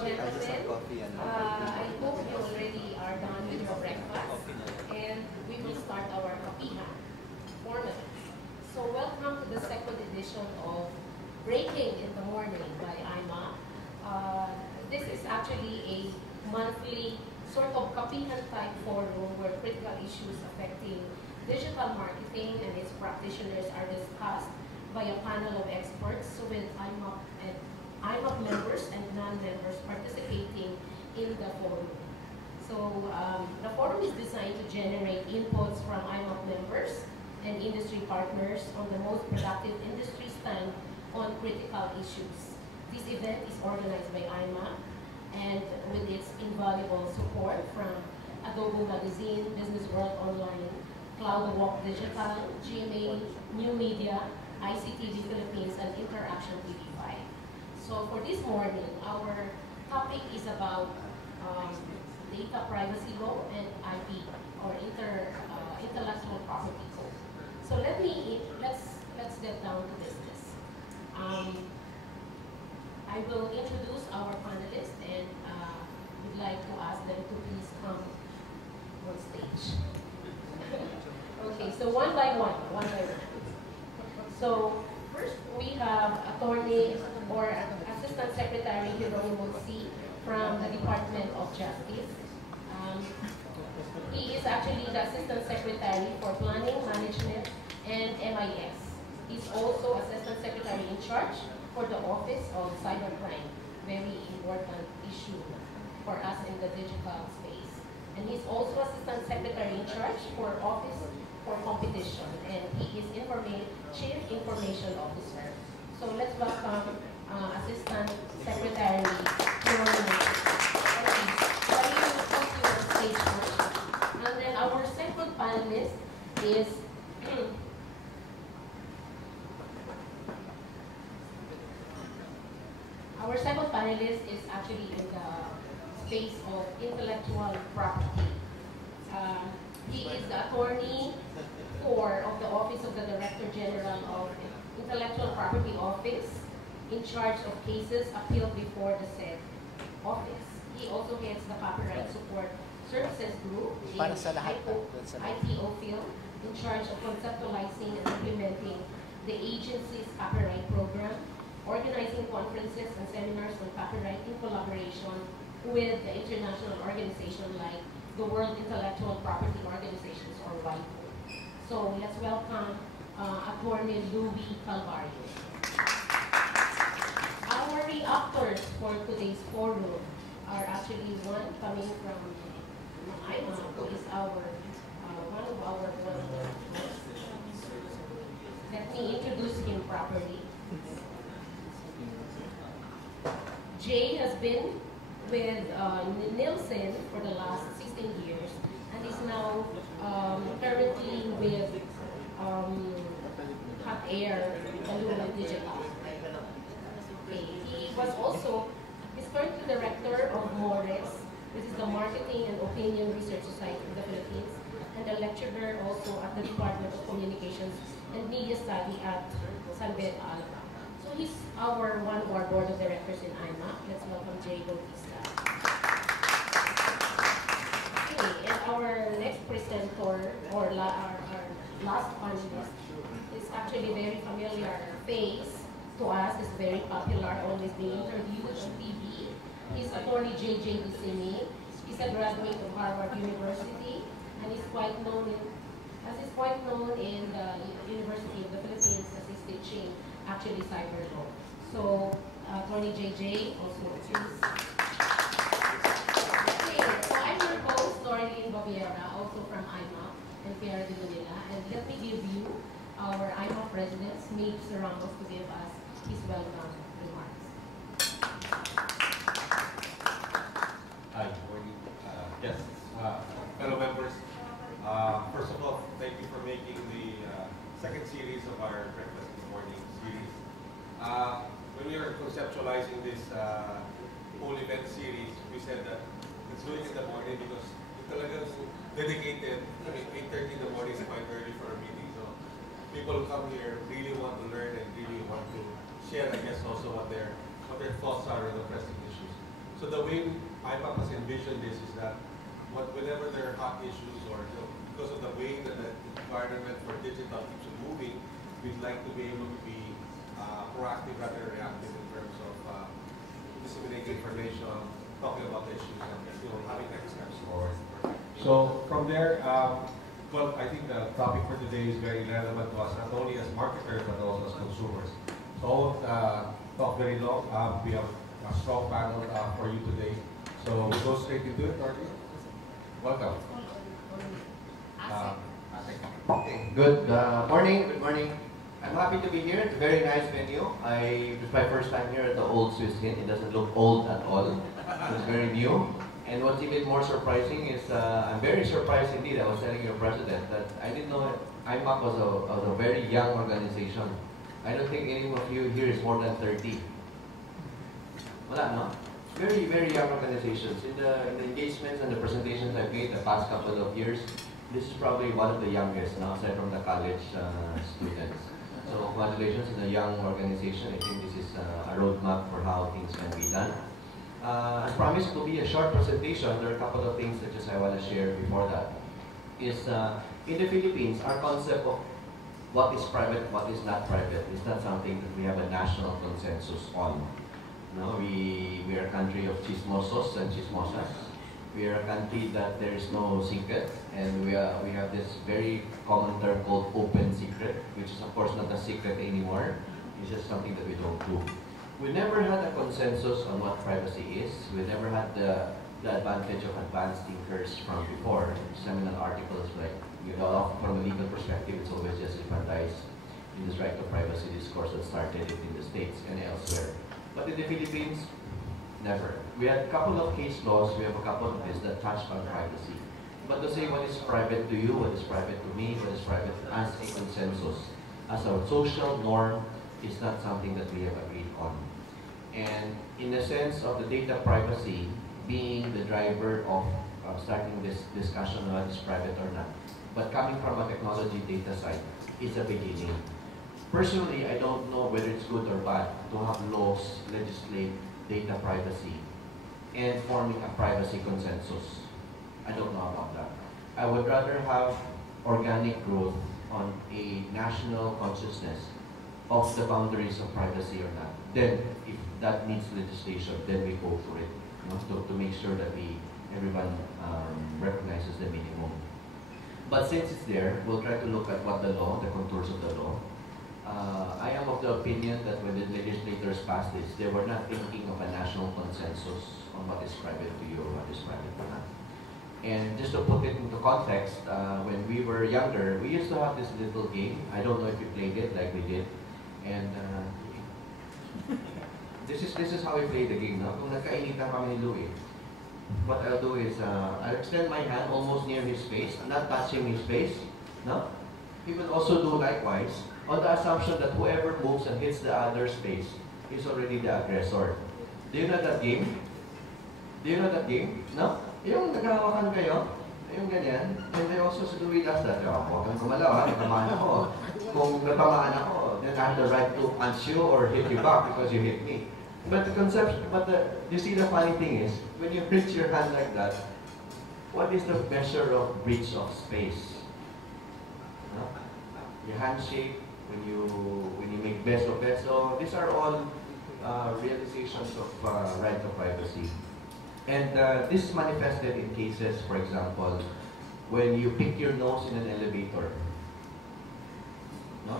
gentlemen, I hope you already are done with your breakfast, and we will start our kapihan format. So welcome to the second edition of Breaking in the Morning by IMMAP. This is actually a monthly sort of kapihan type forum where critical issues affecting digital marketing and its practitioners are discussed by a panel of experts with IMMAP members and non-members participating in the forum. So the forum is designed to generate inputs from IMMAP members and industry partners on the most productive industry stand on critical issues. This event is organized by IMMAP and with its invaluable support from Adobo Magazine, Business World Online, Cloud Walk Digital, GMA, New Media, ICTV Philippines, and Interaction TV5. So for this morning, our topic is about data privacy law and IP, or intellectual property code. So let's get down to business. I will introduce our panelists and would like to ask them to please come on stage. Okay, so one by one. So first we have attorney or Assistant Secretary Jeronimo C. from the Department of Justice. He is actually the Assistant Secretary for Planning, Management, and MIS. He's also Assistant Secretary in charge for the Office of Cybercrime, very important issue for us in the digital space. And he's also Assistant Secretary in charge for Office for Competition, and he is Chief Information Officer. So let's welcome Assistant Secretary Jeronimo. And then our second panelist is actually in the space of intellectual property. He is the attorney of the Office of the Director General of Intellectual Property Office, in charge of cases appealed before the said office. He also heads the Copyright Support Services Group in IPO field, in charge of conceptualizing and implementing the agency's copyright program, organizing conferences and seminars on copyright in collaboration with the international organization like the World Intellectual Property Organizations, or WIPO. So let's welcome Attorney Louis Calvario. Our reactors for today's forum are actually one coming from IMMAP, who is one of our Let me introduce him properly. Jay has been with Nielsen for the last 16 years and is now currently with Hot Air Digital. Okay. He's currently director of MORES. This is the Marketing and Opinion Research Society of the Philippines, and a lecturer also at the Department of Communications and Media Study at San Bed Alba. So he's one of our board of directors in IMMAP. Let's welcome Jay Bautista. Okay, and our next presenter, or our last panelist, is actually a very familiar face to us. Is very popular, always being interviewed on TV. He's attorney J.J. Dicini. He's a graduate of Harvard University, and is quite known in the University of the Philippines as he's teaching actually cyber law. So attorney J.J. also please. Okay, so I'm your host, Doreen Baviera, also from IMMAP and Pierre de Manila, and let me give you our IMMAP president, Smith Ramos, to give us his welcome remarks. Hi, good morning. Yes, fellow members. First of all, thank you for making the second series of our Breakfast in the Morning series. When we were conceptualizing this whole event series, we said that let's do it in the morning because it's talagang dedicated. I mean, 8:30 in the morning is quite early for a meeting. So people who come here really want to learn and really want to share, I guess, also what their thoughts are on the pressing issues. So the way IMMAP has envisioned this is that whenever there are hot issues or because of the way that the environment for digital keeps moving, we'd like to be able to be proactive rather than reactive in terms of disseminating information, talking about the issues, and having next steps forward. So from there, well, I think the topic for today is very relevant to us, not only as marketers, but also as consumers. So I won't talk very long. We have a strong panel for you today. So we'll go straight into it, Artie. Welcome. Good morning. Good morning. I'm happy to be here. It's a very nice venue. It's my first time here at the old Swiss Inn. It doesn't look old at all. It's very new. And what's even more surprising is I'm very surprised indeed. I was telling your president that I didn't know IMMAP was a very young organization. I don't think any of you here is more than 30. Wala, no? Very, very young organizations. In the engagements and the presentations I've made the past couple of years, this is probably one of the youngest, no? Aside from the college students. So congratulations to the young organization. I think this is a roadmap for how things can be done. As promised, it will be a short presentation. There are a couple of things that I want to share before that. In the Philippines, our concept of what is private, what is not private, is not something that we have a national consensus on. No, we are a country of chismosos and chismosas. We are a country that there is no secret, and we have this very common term called open secret, which is of course not a secret anymore. It's just something that we don't do. We never had a consensus on what privacy is. We never had the advantage of advanced thinkers from before. Seminal articles like, from a legal perspective, it's always just jeopardized in this right to privacy discourse that started in the States and elsewhere. But in the Philippines, never. We had a couple of case laws, we have a couple of this that touched on privacy. But to say what is private to you, what is private to me, what is private as a consensus, as a social norm, is not something that we have agreed on. And in the sense of the data privacy being the driver of starting this discussion on what is private or not, but coming from a technology data side, it's a beginning. Personally, I don't know whether it's good or bad to have laws legislate data privacy and forming a privacy consensus. I don't know about that. I would rather have organic growth on a national consciousness of the boundaries of privacy or not. Then, if that needs legislation, then we go for it, to make sure that everyone recognizes the minimum. But since it's there, we'll try to look at what the contours of the law. I am of the opinion that when the legislators passed this, they were not thinking of a national consensus on what is private to you or what is private to not. And just to put it into context, when we were younger, we used to have this little game. I don't know if you played it like we did. And this is how we play the game. No? Kung nagkainitan kami ni Louie, what I'll do is I'll extend my hand almost near his face, not touching his face. No? He will also do likewise, on the assumption that whoever moves and hits the other's face is already the aggressor. Do you know that game? Do you know that game? No? Yung naghahawakan kayo, yung ganyan, and they also Louie does that. Huwag kang gumalaw, ha? Natamaan ako. Kung natamaan ako, then I have the right to punch you or hit you back because you hit me. But you see the funny thing is, when you reach your hand like that, what is the measure of breach of space? No? Your handshake, when you make beso, these are all realizations of right of privacy. And this is manifested in cases, for example, when you pick your nose in an elevator,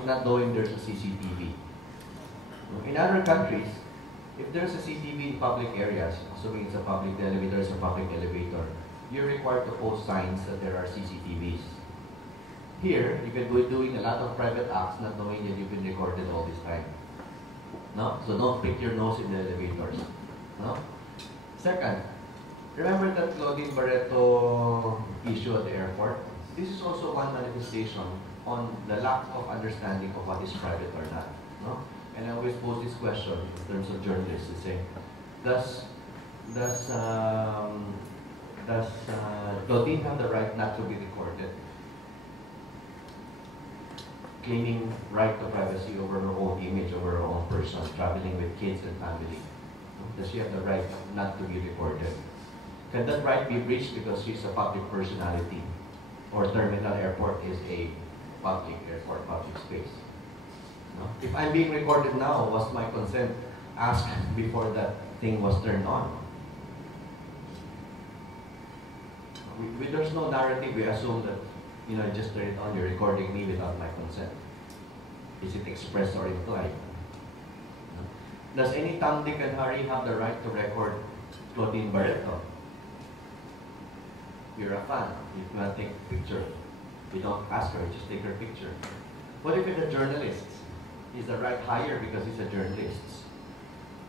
not knowing there's a CCTV. In other countries, if there's a CCTV in public areas, assuming it's a public elevator, it's a public elevator, you're required to post signs that there are CCTVs. Here, you can be doing a lot of private acts not knowing that you've been recorded all this time. No? So don't pick your nose in the elevators. No? Second, remember that Claudine Barreto issue at the airport? This is also one manifestation on the lack of understanding of what is private or not. No? And I always pose this question in terms of journalists to say, does Claudine have the right not to be recorded? Claiming right to privacy over her own image, over her own person, traveling with kids and family. Does she have the right not to be recorded? Can that right be breached because she's a public personality? Or terminal airport is a public airport, public space? No? If I'm being recorded now, was my consent asked before that thing was turned on? There's no narrative. We assume that, just turn it on, you're recording me without my consent. Is it expressed or implied? No? Does any Tom, Dick, and Harry have the right to record Claudine Barreto? You're a fan. You want to take a picture. You don't ask her, just take her picture. What if it's a journalist? Is the right higher because he's a journalist?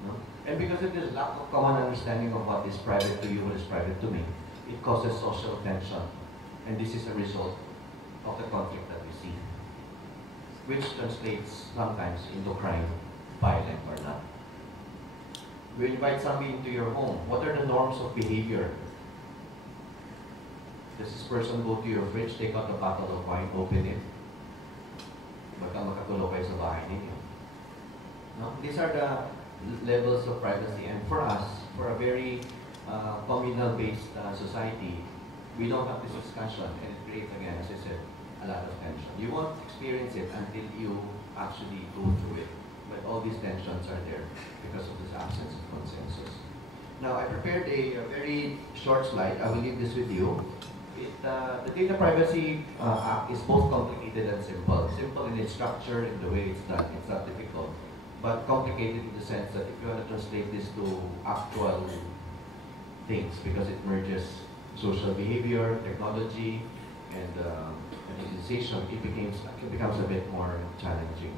No? And because of this lack of common understanding of what is private to you, what is private to me, it causes social tension. And this is a result of the conflict that we see, which translates sometimes into crime, violent or not. We invite somebody into your home. What are the norms of behavior? Does this person go to your fridge, take out a bottle of wine, open it? Baka makatulog kayo sa bahay ninyo. No? These are the levels of privacy. And for us, for a very communal-based society, we don't have this discussion, and it creates, again, as I said, a lot of tension. You won't experience it until you actually go through it. But all these tensions are there because of this absence of consensus. Now, I prepared a very short slide. I will leave this with you. The Data Privacy Act is both complicated and simple. Simple in its structure and the way it's done. It's not difficult. But complicated in the sense that if you want to translate this to actual things, because it merges social behavior, technology, and digitization, it becomes a bit more challenging.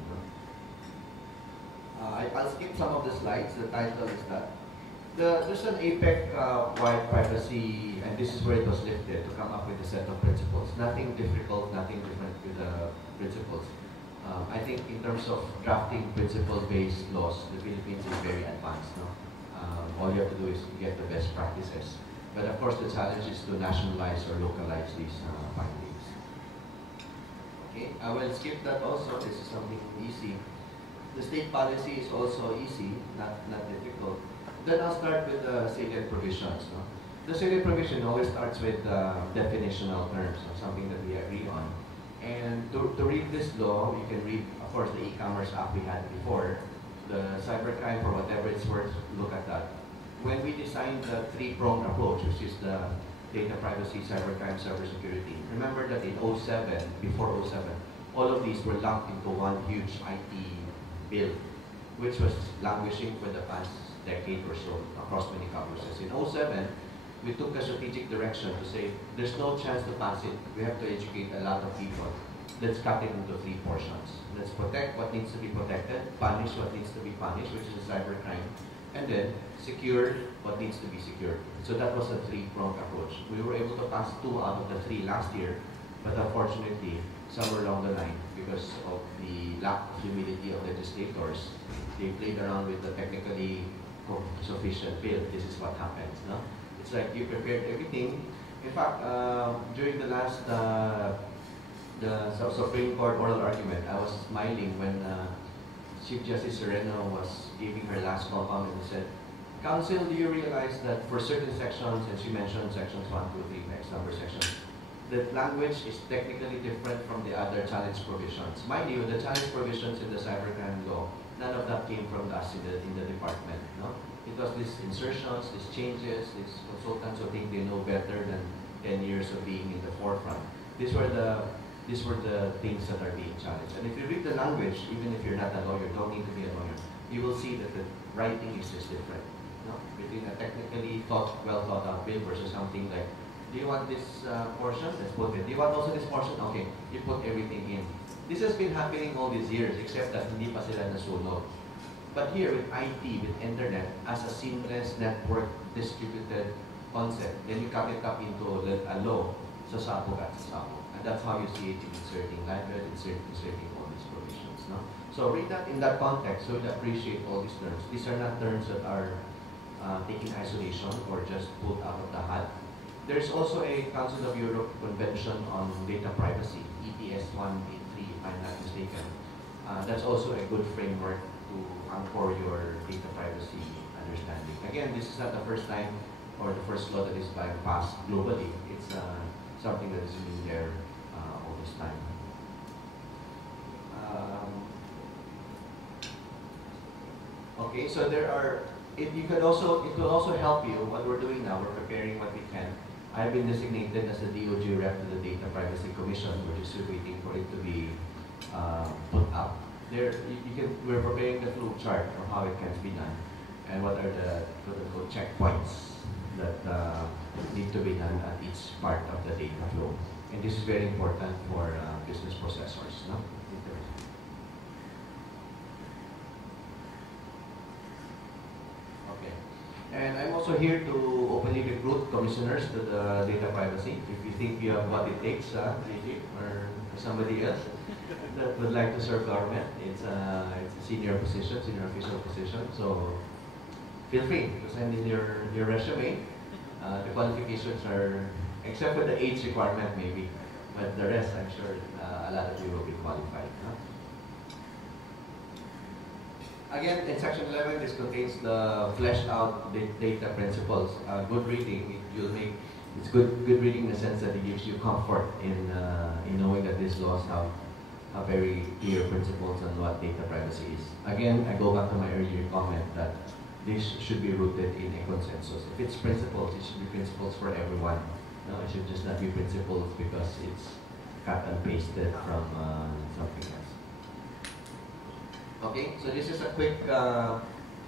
I'll skip some of the slides. The title is that. There's an APEC-wide privacy, and this is where it was lifted, to come up with a set of principles. Nothing difficult, nothing different with the principles. I think in terms of drafting principle-based laws, the Philippines is very advanced. No? All you have to do is get the best practices. But of course, the challenge is to nationalize or localize these findings. Okay, I will skip that also. This is something easy. The state policy is also easy, not difficult. Then I'll start with the salient provisions. No? The salient provision always starts with definitional terms, something that we agree on. And to read this law, you can read, of course, the e-commerce app we had before, the cybercrime, for whatever it's worth, look at that. When we designed the three-pronged approach, which is the data privacy, cybercrime, cybersecurity, remember that in 07, before 07, all of these were lumped into one huge IT bill, which was languishing for the past decade or so across many campuses. In 07, we took a strategic direction to say, there's no chance to pass it. We have to educate a lot of people. Let's cut it into three portions. Let's protect what needs to be protected, punish what needs to be punished, which is cybercrime, and then secure what needs to be secured. So that was a three-pronged approach. We were able to pass 2 out of the 3 last year, but unfortunately, somewhere along the line, because of the lack of humility of legislators, they played around with the technically sufficient bill. This is what happens. No? It's like you prepared everything. In fact, during the last the Supreme Court oral argument, I was smiling when Chief Justice Sereno was giving her last call comment and said, Counsel, do you realize that for certain sections, and she mentioned sections 1, 2, 3, X number sections, the language is technically different from the other challenge provisions. Mind you, the challenge provisions in the cybercrime law, none of that came from us in the department. No? It was these insertions, these changes, these consultants who think they know better than 10 years of being in the forefront. These were the things that are being challenged. And if you read the language, even if you're not a lawyer, don't need to be a lawyer, you will see that the writing is just different. No? Between a technically well thought out bill versus something like, do you want this portion? Let's put it. Do you want also this portion? Okay, you put everything in. This has been happening all these years, except that hindi pa sila nasunod. But here with IT, with internet, as a seamless network distributed concept, then you cut it up into a law, sasabog at sasabog. And that's how you see it inserting language, inserting all these provisions. No? So read that in that context, so you'd appreciate all these terms. These are not terms that are taken in isolation or just pulled out of the hat. There's also a Council of Europe Convention on Data Privacy, ETS 183, if I'm not mistaken. That's also a good framework to anchor your data privacy understanding. Again, this is not the first time or the first law that is passed globally. It's something that has been there all this time. Okay, so there are. It will also help you. What we're doing now, we're preparing what we can. I've been designated as a DOJ rep to the Data Privacy Commission. We're just waiting for it to be put up. We're preparing the flow chart of how it can be done and what are the quote-unquote checkpoints that need to be done at each part of the data flow. And this is very important for business processors. No? Okay. And I'm also here to openly recruit commissioners to the data privacy. If you think you have what it takes, JJ or somebody else that would like to serve government, it's a senior position, senior official position. So feel free to send in your resume. The qualifications are, except for the age requirement maybe, but the rest I'm sure a lot of you will be qualified. Huh? Again, in section 11, this contains the fleshed out data principles. Good reading, it's good reading in the sense that it gives you comfort in knowing that these laws have very clear principles on what data privacy is. Again, I go back to my earlier comment that this should be rooted in a consensus. If it's principles, it should be principles for everyone. No, it should just not be principles because it's cut and pasted from something else. Okay, so this is a quick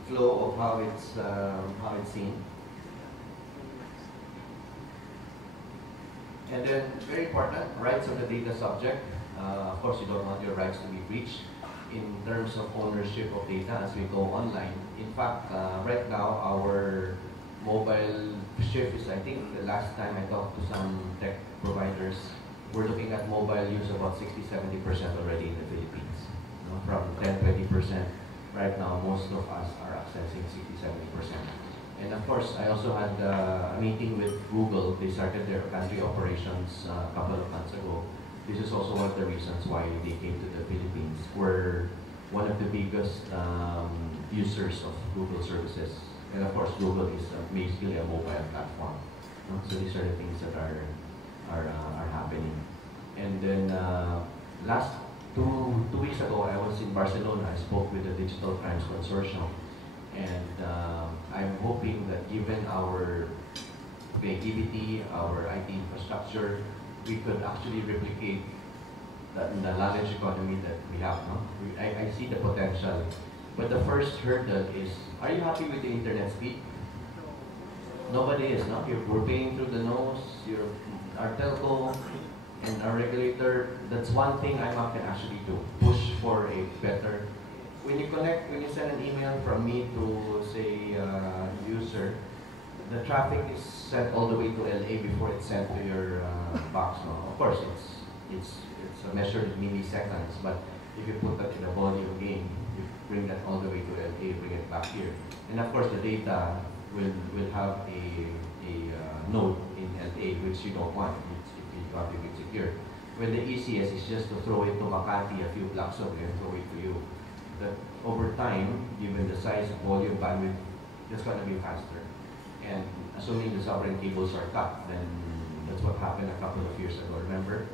flow of how it's seen. And then, very important, rights of the data subject. Of course, you don't want your rights to be breached in terms of ownership of data as we go online. In fact, right now, our mobile shift is, I think, the last time I talked to some tech providers, we're looking at mobile use about 60-70% already in the Philippines. You know, from 10-20%, right now, most of us are accessing 60-70%. And of course, I also had a meeting with Google. They started their country operations a couple of months ago. This is also one of the reasons why they came to the Philippines. We're one of the biggest users of Google services. And of course, Google is basically a mobile platform. So these are the things that are happening. And then last two weeks ago, I was in Barcelona. I spoke with the Digital Crimes Consortium. And I'm hoping that given our creativity, our IT infrastructure, we could actually replicate the knowledge economy that we have. No? I see the potential. But the first hurdle is, are you happy with the internet speed? Nobody is. No? We're paying through the nose. Our telco and our regulator, that's one thing IMMAP can actually do. Push for a better. When you send an email from me to, say, user, the traffic is sent all the way to LA before it's sent to your box. No? Of course, it's measured in milliseconds, but if you put that in a volume game, you bring that all the way to LA, bring it back here. And of course, the data will have a node in LA, which you don't want. You want to be secure. Well, the easiest is just to throw it to Makati a few blocks away and throw it to you. That over time, given the size, volume, bandwidth, that's going to be faster. And assuming the sovereign cables are cut, then that's what happened a couple of years ago. Remember?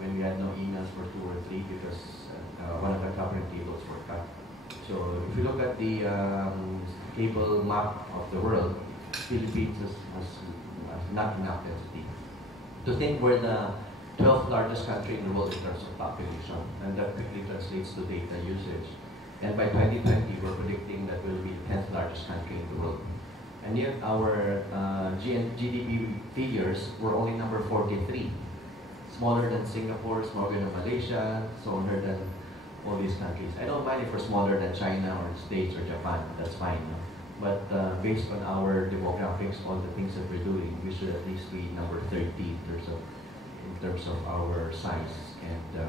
When we had no emails for 2 or 3 because one of the sovereign cables were cut. So if you look at the cable map of the world, Philippines has not enough density. To think we're the 12th largest country in the world in terms of population, and that quickly translates to data usage. And by 2020, we're predicting that we'll be the 10th largest country in the world. And yet our GDP figures were only number 43. Smaller than Singapore, smaller than Malaysia, smaller than all these countries. I don't mind if we're smaller than China or the States or Japan, that's fine. No? But based on our demographics, all the things that we're doing, we should at least be number 30 in terms of our size and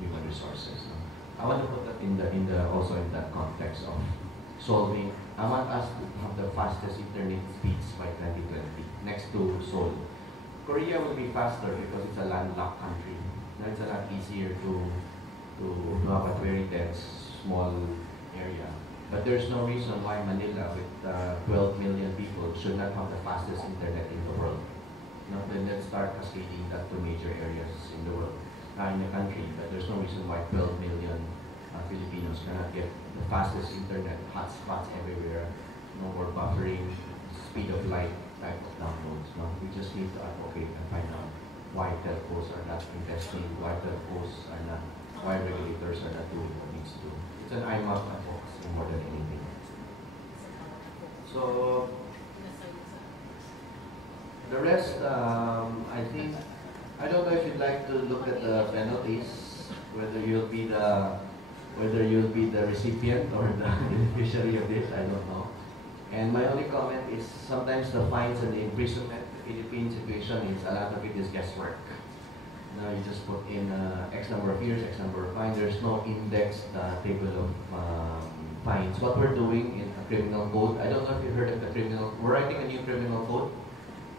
human resources. No? I want to put that also in that context of solving. I want us to have the fastest internet speeds by 2020, next to Seoul. Korea will be faster because it's a landlocked country. Now it's a lot easier to have a very dense, small area. But there's no reason why Manila, with 12 million people, should not have the fastest internet in the world. No, then let's start cascading that to major areas in the world, in the country. But there's no reason why 12 million Filipinos cannot get the fastest internet, hotspots everywhere, no more buffering, speed of light type of downloads. No? We just need to advocate and find out why telcos are not investing, why telcos are not, why regulators are not doing what needs to do. It's an IMMAP advocacy more than anything. So the rest, I think, I don't know if you'd like to look at the penalties, whether you'll be the recipient or the beneficiary of this, I don't know. And my only comment is sometimes the fines and the imprisonment, the Philippine situation is a lot of it is guesswork. Now you just put in X number of years, X number of fines. There's no indexed table of fines. What we're doing in a criminal code, I don't know if you've heard of the criminal, we're writing a new criminal code.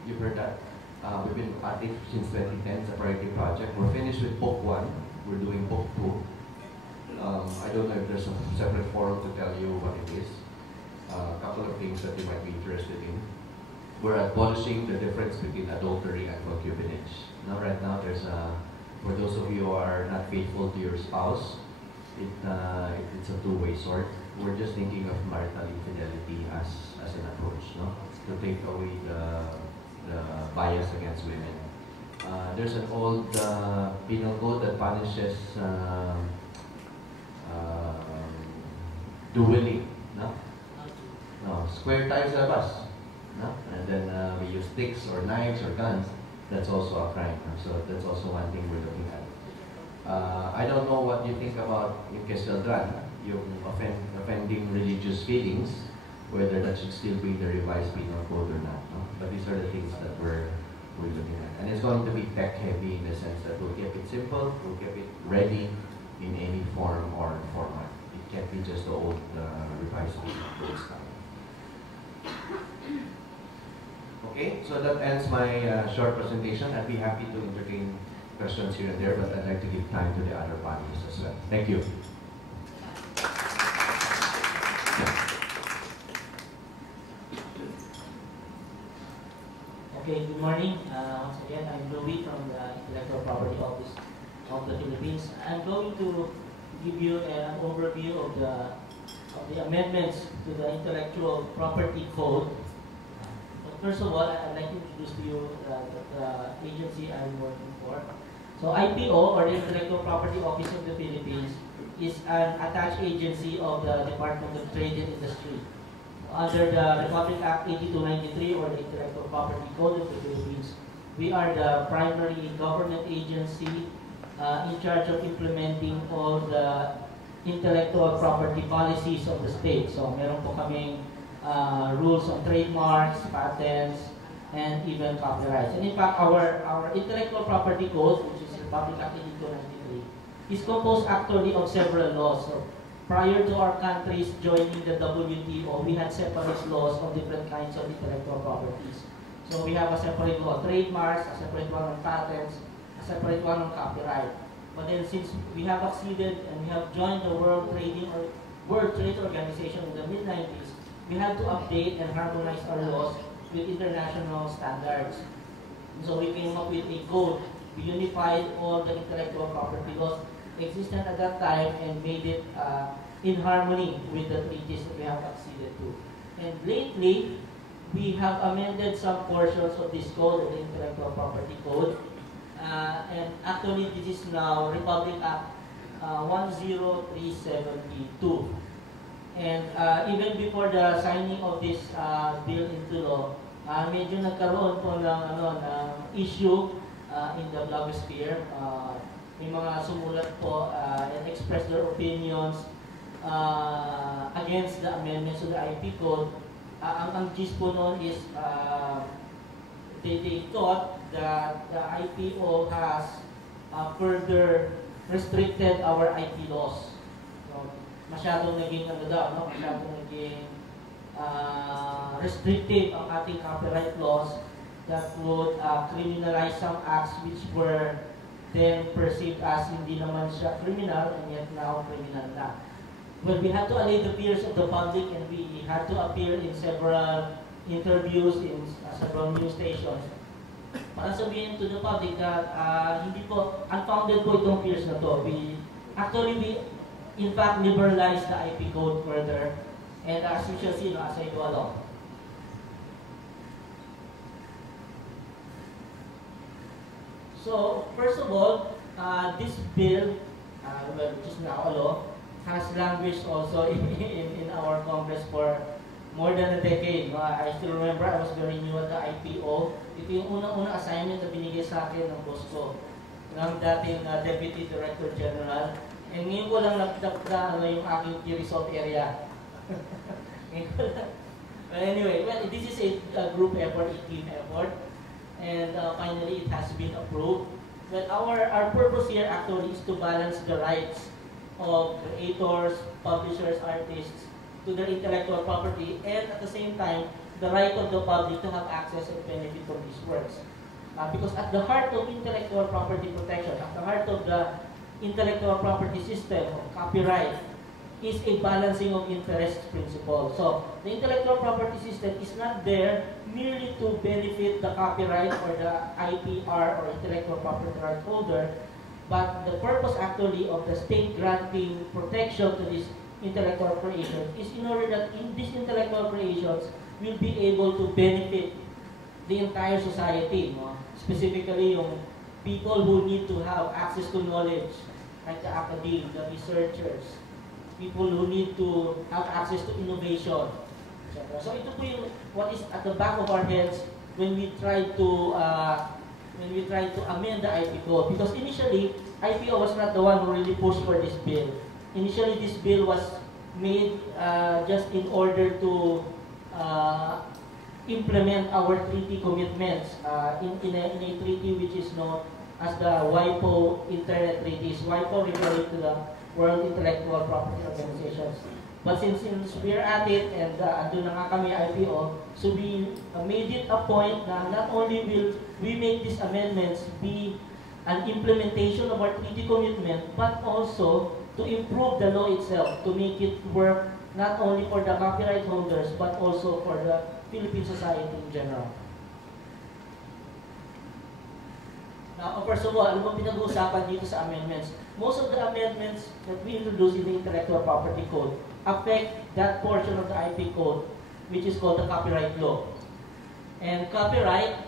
You've heard that? We've been at it since 2010, it's a priority project. We're finished with book 1, we're doing book 2. I don't know if there's a separate forum to tell you what it is. A couple of things that you might be interested in. We're abolishing the difference between adultery and concubinage. Now, right now, there's for those of you who are not faithful to your spouse, it's a two-way sword. We're just thinking of marital infidelity as an approach, no? To take away the bias against women. There's an old penal code that punishes dueling, no? No, square ties sa bus, no? And then we use sticks or knives or guns. That's also a crime. So that's also one thing we're looking at. I don't know what you think about yung Keseldran, yung offending religious feelings, whether that should still be the revised penal code or not. No? But these are the things that we're looking at. And it's going to be tech heavy in the sense that we'll keep it simple, we'll keep it ready in any form or format. It can't be just the old revised penal code style. Okay, so that ends my short presentation. I'd be happy to entertain questions here and there, but I'd like to give time to the other panelists as well. Thank you. Okay, good morning. Once again, I'm Louis from the Intellectual Property Office of the Philippines. I'm going to give you an overview of the amendments to the Intellectual Property Code. But first of all, I'd like to introduce to you the agency I'm working for. So IPO, or the Intellectual Property Office of the Philippines, is an attached agency of the Department of Trade and Industry. Under the Republic Act 8293, or the Intellectual Property Code of the Philippines, we are the primary government agency in charge of implementing all the intellectual property policies of the state. So meron po kaming rules on trademarks, patents, and even copyrights. And in fact, our Intellectual Property Code, which is Republic Act 8293, is composed actually of several laws. So prior to our countries joining the WTO, we had separate laws of different kinds of intellectual properties. So we have a separate law on trademarks, a separate one on patents, a separate one on copyright. But then since we have acceded and we have joined the World Trade Organization in the mid-90s, we had to update and harmonize our laws with international standards. And so we came up with a code. We unified all the intellectual property laws existent at that time and made it in harmony with the treaties that we have acceded to. And lately, we have amended some portions of this code, of the Intellectual Property Code. And actually, this is now Republic Act 10372. And even before the signing of this bill into law, medyo nagkaroon po ng issue in the blogosphere. May mga sumulat po and express their opinions against the amendments to the IP Code. Ang gist po noon is they thought that the IPO has further restricted our IP laws. So, masyadong naging masyadong naging restrictive ang ating copyright laws that would criminalize some acts which were then perceived as hindi naman siya criminal and yet now criminal na. well, we had to allay the fears of the public, and we had to appear in several interviews in several news stations para sabihin to the public that hindi po, unfounded po itong fears na to. We in fact liberalized the IP code further, and as you shall see, as I go along. So, first of all, this bill, which is now a law, has languished also in our Congress for more than a decade. I still remember I was very new at the IPO. Ito yung unang-unang assignment na binigay sa akin ng boss ko, ng dating Deputy Director General. And ngayon ko lang nakita yung aking key result area. But anyway, well, this is a group effort, a team effort. And finally, it has been approved. But our purpose here actually is to balance the rights of creators, publishers, artists to their intellectual property, and at the same time, the right of the public to have access and benefit from these works. Because at the heart of intellectual property protection, at the heart of the intellectual property system of copyright, is a balancing of interest principle. So, the intellectual property system is not there merely to benefit the copyright or the IPR or intellectual property right holder, but the purpose actually of the state granting protection to this intellectual creation is in order that in these intellectual creations will be able to benefit the entire society, specifically yung people who need to have access to knowledge, like the academe, the researchers, people who need to have access to innovation, etc. So ito po yung what is at the back of our heads when we try to amend the IP code. Because initially, IPO was not the one who really pushed for this bill. Initially, this bill was made just in order to implement our treaty commitments in a treaty which is known as the WIPO Internet Treaties. WIPO referring to the World Intellectual Property Organizations. But since we're at it and andun na nga kami IPO, so we made it a point na not only will we make these amendments be an implementation of our treaty commitment, but also to improve the law itself, to make it work not only for the copyright holders, but also for the Philippine society in general. Now, first of all, ano bang pinag-uusapan dito sa amendments? Most of the amendments that we introduced in the Intellectual Property Code affect that portion of the IP code which is called the copyright law. And copyright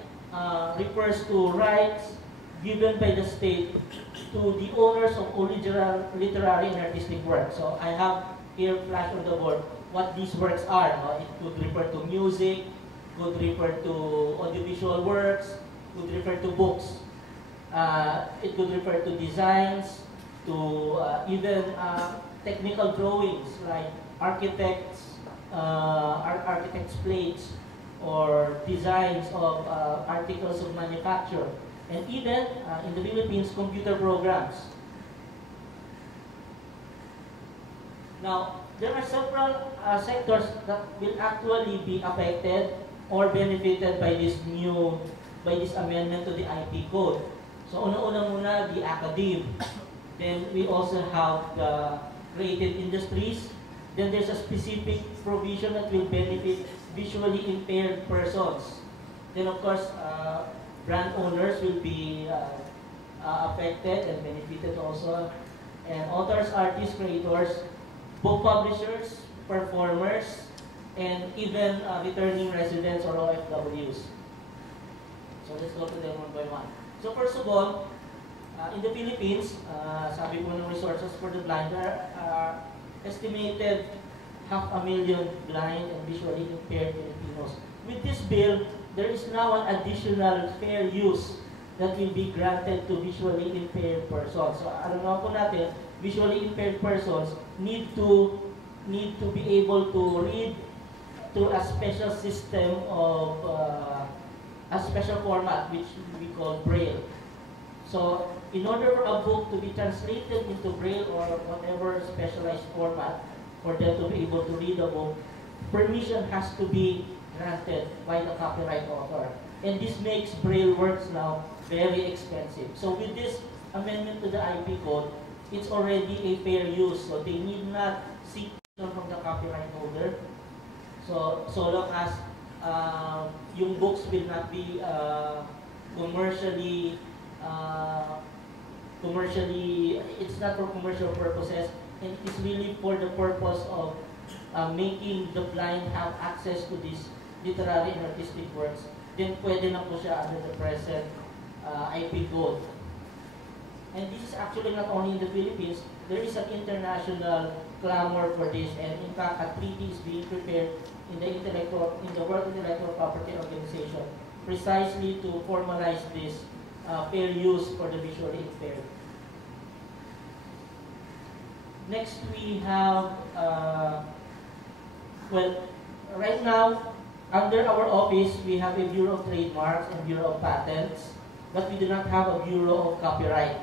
refers to rights given by the state to the owners of original literary and artistic works. So I have here flash on the board what these works are. It could refer to music, could refer to audiovisual works, could refer to books. It could refer to designs, to even technical drawings like architects' plates or designs of articles of manufacture, and even in the Philippines, computer programs. Now, there are several sectors that will actually be affected or benefited by this amendment to the IP code. So, una-una muna, the academe. Then we also have the creative industries. Then there's a specific provision that will benefit visually impaired persons. Then of course, brand owners will be affected and benefited also. And authors, artists, creators, book publishers, performers, and even returning residents or OFWs. So let's go to them one by one. So first of all, in the Philippines, sabi po ng Resources for the Blind, there are estimated 500,000 blind and visually impaired Filipinos. With this bill, there is now an additional fair use that will be granted to visually impaired persons. So, alam naman po natin, visually impaired persons need to be able to read through a special system of a special format which we call Braille. So, in order for a book to be translated into Braille or whatever specialized format for them to be able to read the book, permission has to be granted by the copyright author. And this makes Braille works now very expensive. So with this amendment to the IP code, it's already a fair use. So they need not seek from the copyright holder. So long as yung books will not be commercially, it's not for commercial purposes, and it is really for the purpose of making the blind have access to these literary and artistic works, then pwede na po siya under the present IP code. And this is actually not only in the Philippines, there is an international clamor for this, and in fact a treaty is being prepared in the World Intellectual Property Organization precisely to formalize this fair use for the visually impaired. Next we have, well, right now under our office we have a Bureau of Trademarks and Bureau of Patents, but we do not have a Bureau of Copyright.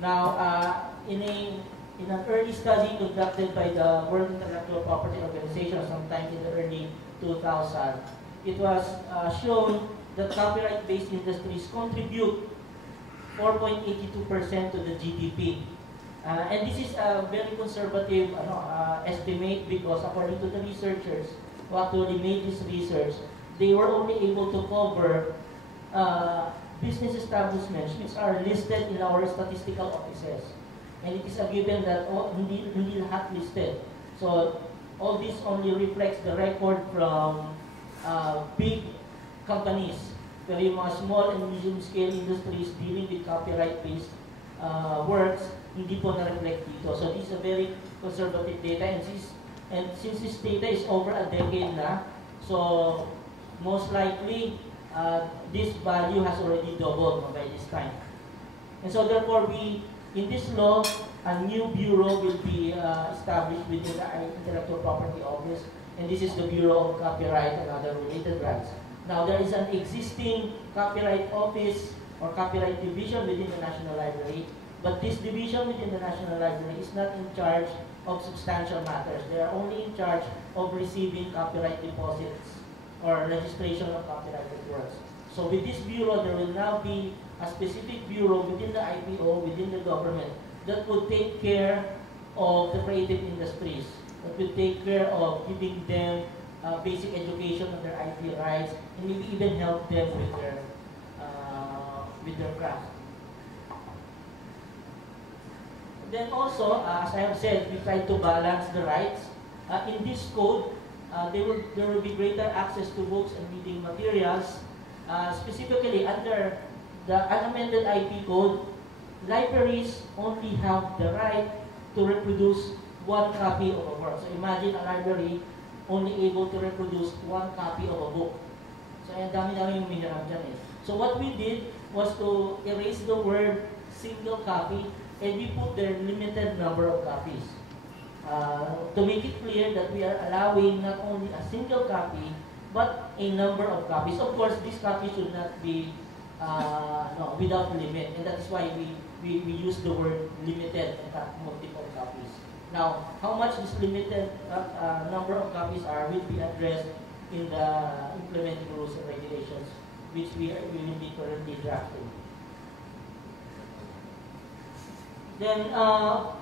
Now, in an early study conducted by the World Intellectual Property Organization sometime in the early 2000s, it was shown that copyright-based industries contribute 4.82% to the GDP. And this is a very conservative estimate, because according to the researchers who actually made this research, they were only able to cover business establishments which are listed in our statistical offices. And it is a given that hindi lahat listed. So all this only reflects the record from big companies. Pero yung mga small and medium scale industries dealing with copyright-based works, hindi po na-reflect dito. So this is a very conservative data, and since this data is over a decade na, so most likely this value has already doubled by this time. And so therefore in this law, a new bureau will be established within the Intellectual Property Office, and this is the Bureau of Copyright and Other Related Rights. Now there is an existing copyright office or copyright division within the National Library, but this division within the National Library is not in charge of substantial matters. They are only in charge of receiving copyright deposits or registration of copyrighted works. So with this bureau, there will now be a specific bureau within the IPO, within the government, that would take care of the creative industries, that will take care of giving them basic education on their IP rights, and maybe even help them with their craft. Then also, as I have said, we try to balance the rights. In this code, there will be greater access to books and reading materials. Specifically, under the unamended IP code, libraries only have the right to reproduce one copy of a work. So imagine a library only able to reproduce one copy of a book. So ang dami-dami yung mihiram dyan eh. So what we did was to erase the word single copy, and we put their limited number of copies. To make it clear that we are allowing not only a single copy, but a number of copies. Of course, these copies should not be without limit, and that is why we use the word limited and not multiple copies. Now, how much this limited number of copies are will be addressed in the implementing rules and regulations, which we will be currently drafting. Then, well,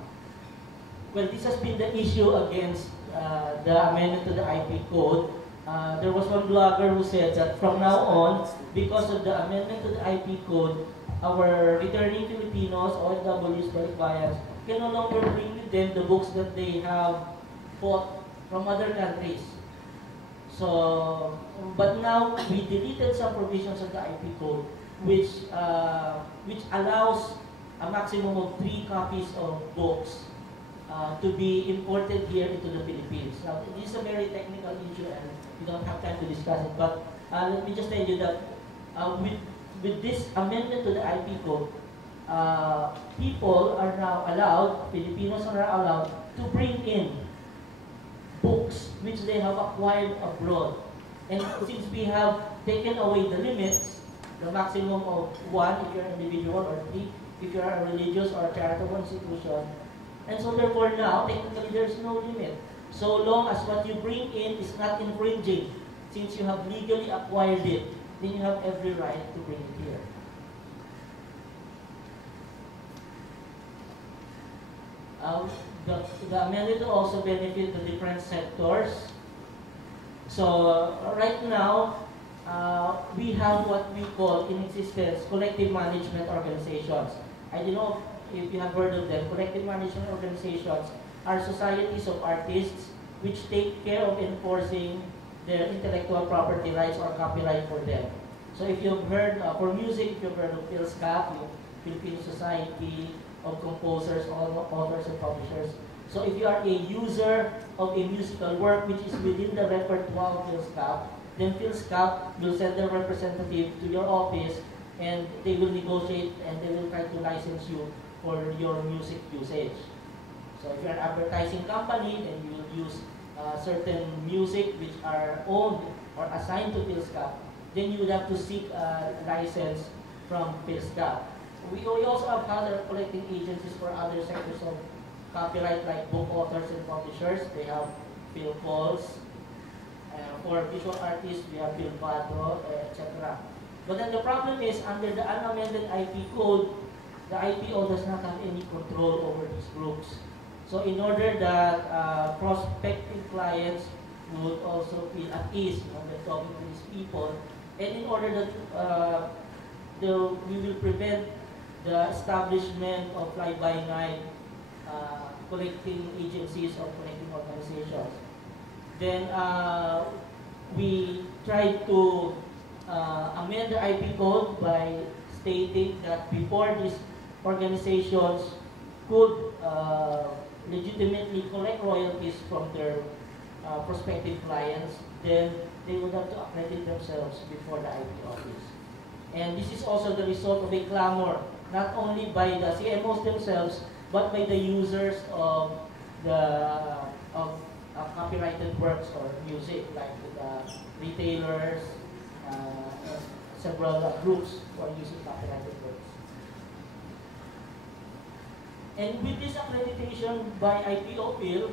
this has been the issue against the amendment to the IP code. There was one blogger who said that from now on, because of the amendment to the IP code, our returning Filipinos, OFWs, balikbayans, can no longer bring with them the books that they have bought from other countries. So, but now we deleted some provisions of the IP code, which allows a maximum of 3 copies of books to be imported here into the Philippines. Now, this is a very technical issue, and we don't have time to discuss it. But let me just tell you that with this amendment to the IP code, people are now allowed, Filipinos are allowed to bring in books which they have acquired abroad. And since we have taken away the limits, the maximum of 1 if you're an individual, or 3 if you're a religious or a charitable institution, and so therefore now, technically there's no limit. So long as what you bring in is not infringing, since you have legally acquired it, then you have every right to bring it here. the amendment will also benefit the different sectors. So right now, we have what we call in existence collective management organizations. I don't know if you have heard of them. Collective management organizations are societies of artists which take care of enforcing their intellectual property rights or copyright for them. So if you've heard, for music, if you've heard of PhilSCAP, Philippine Society of Composers, Authors, and Publishers. So if you are a user of a musical work which is within the repertoire of PhilSCAP, then PhilSCAP will send their representative to your office and they will negotiate and they will try to license you for your music usage. So if you're an advertising company, then you will use certain music which are owned or assigned to PhilSCAP, then you would have to seek a license from PhilSCAP. We also have other collecting agencies for other sectors of copyright, like book authors and publishers. They have PhilPols. For visual artists, we have PhilPado, etc. But then the problem is, under the unamended IP code, the IPO does not have any control over these groups. So in order that prospective clients would also feel at ease when they're talking to these people, and in order that we will prevent the establishment of fly-by-night collecting agencies or collecting organizations, then we try to amend the IP code by stating that before these organizations could legitimately collect royalties from their prospective clients, then they would have to accredit themselves before the IP office. And this is also the result of a clamor, not only by the CMOs themselves, but by the users of the copyrighted works or music, like the retailers, several groups who are using copyrighted works. And with this accreditation by IPO bill,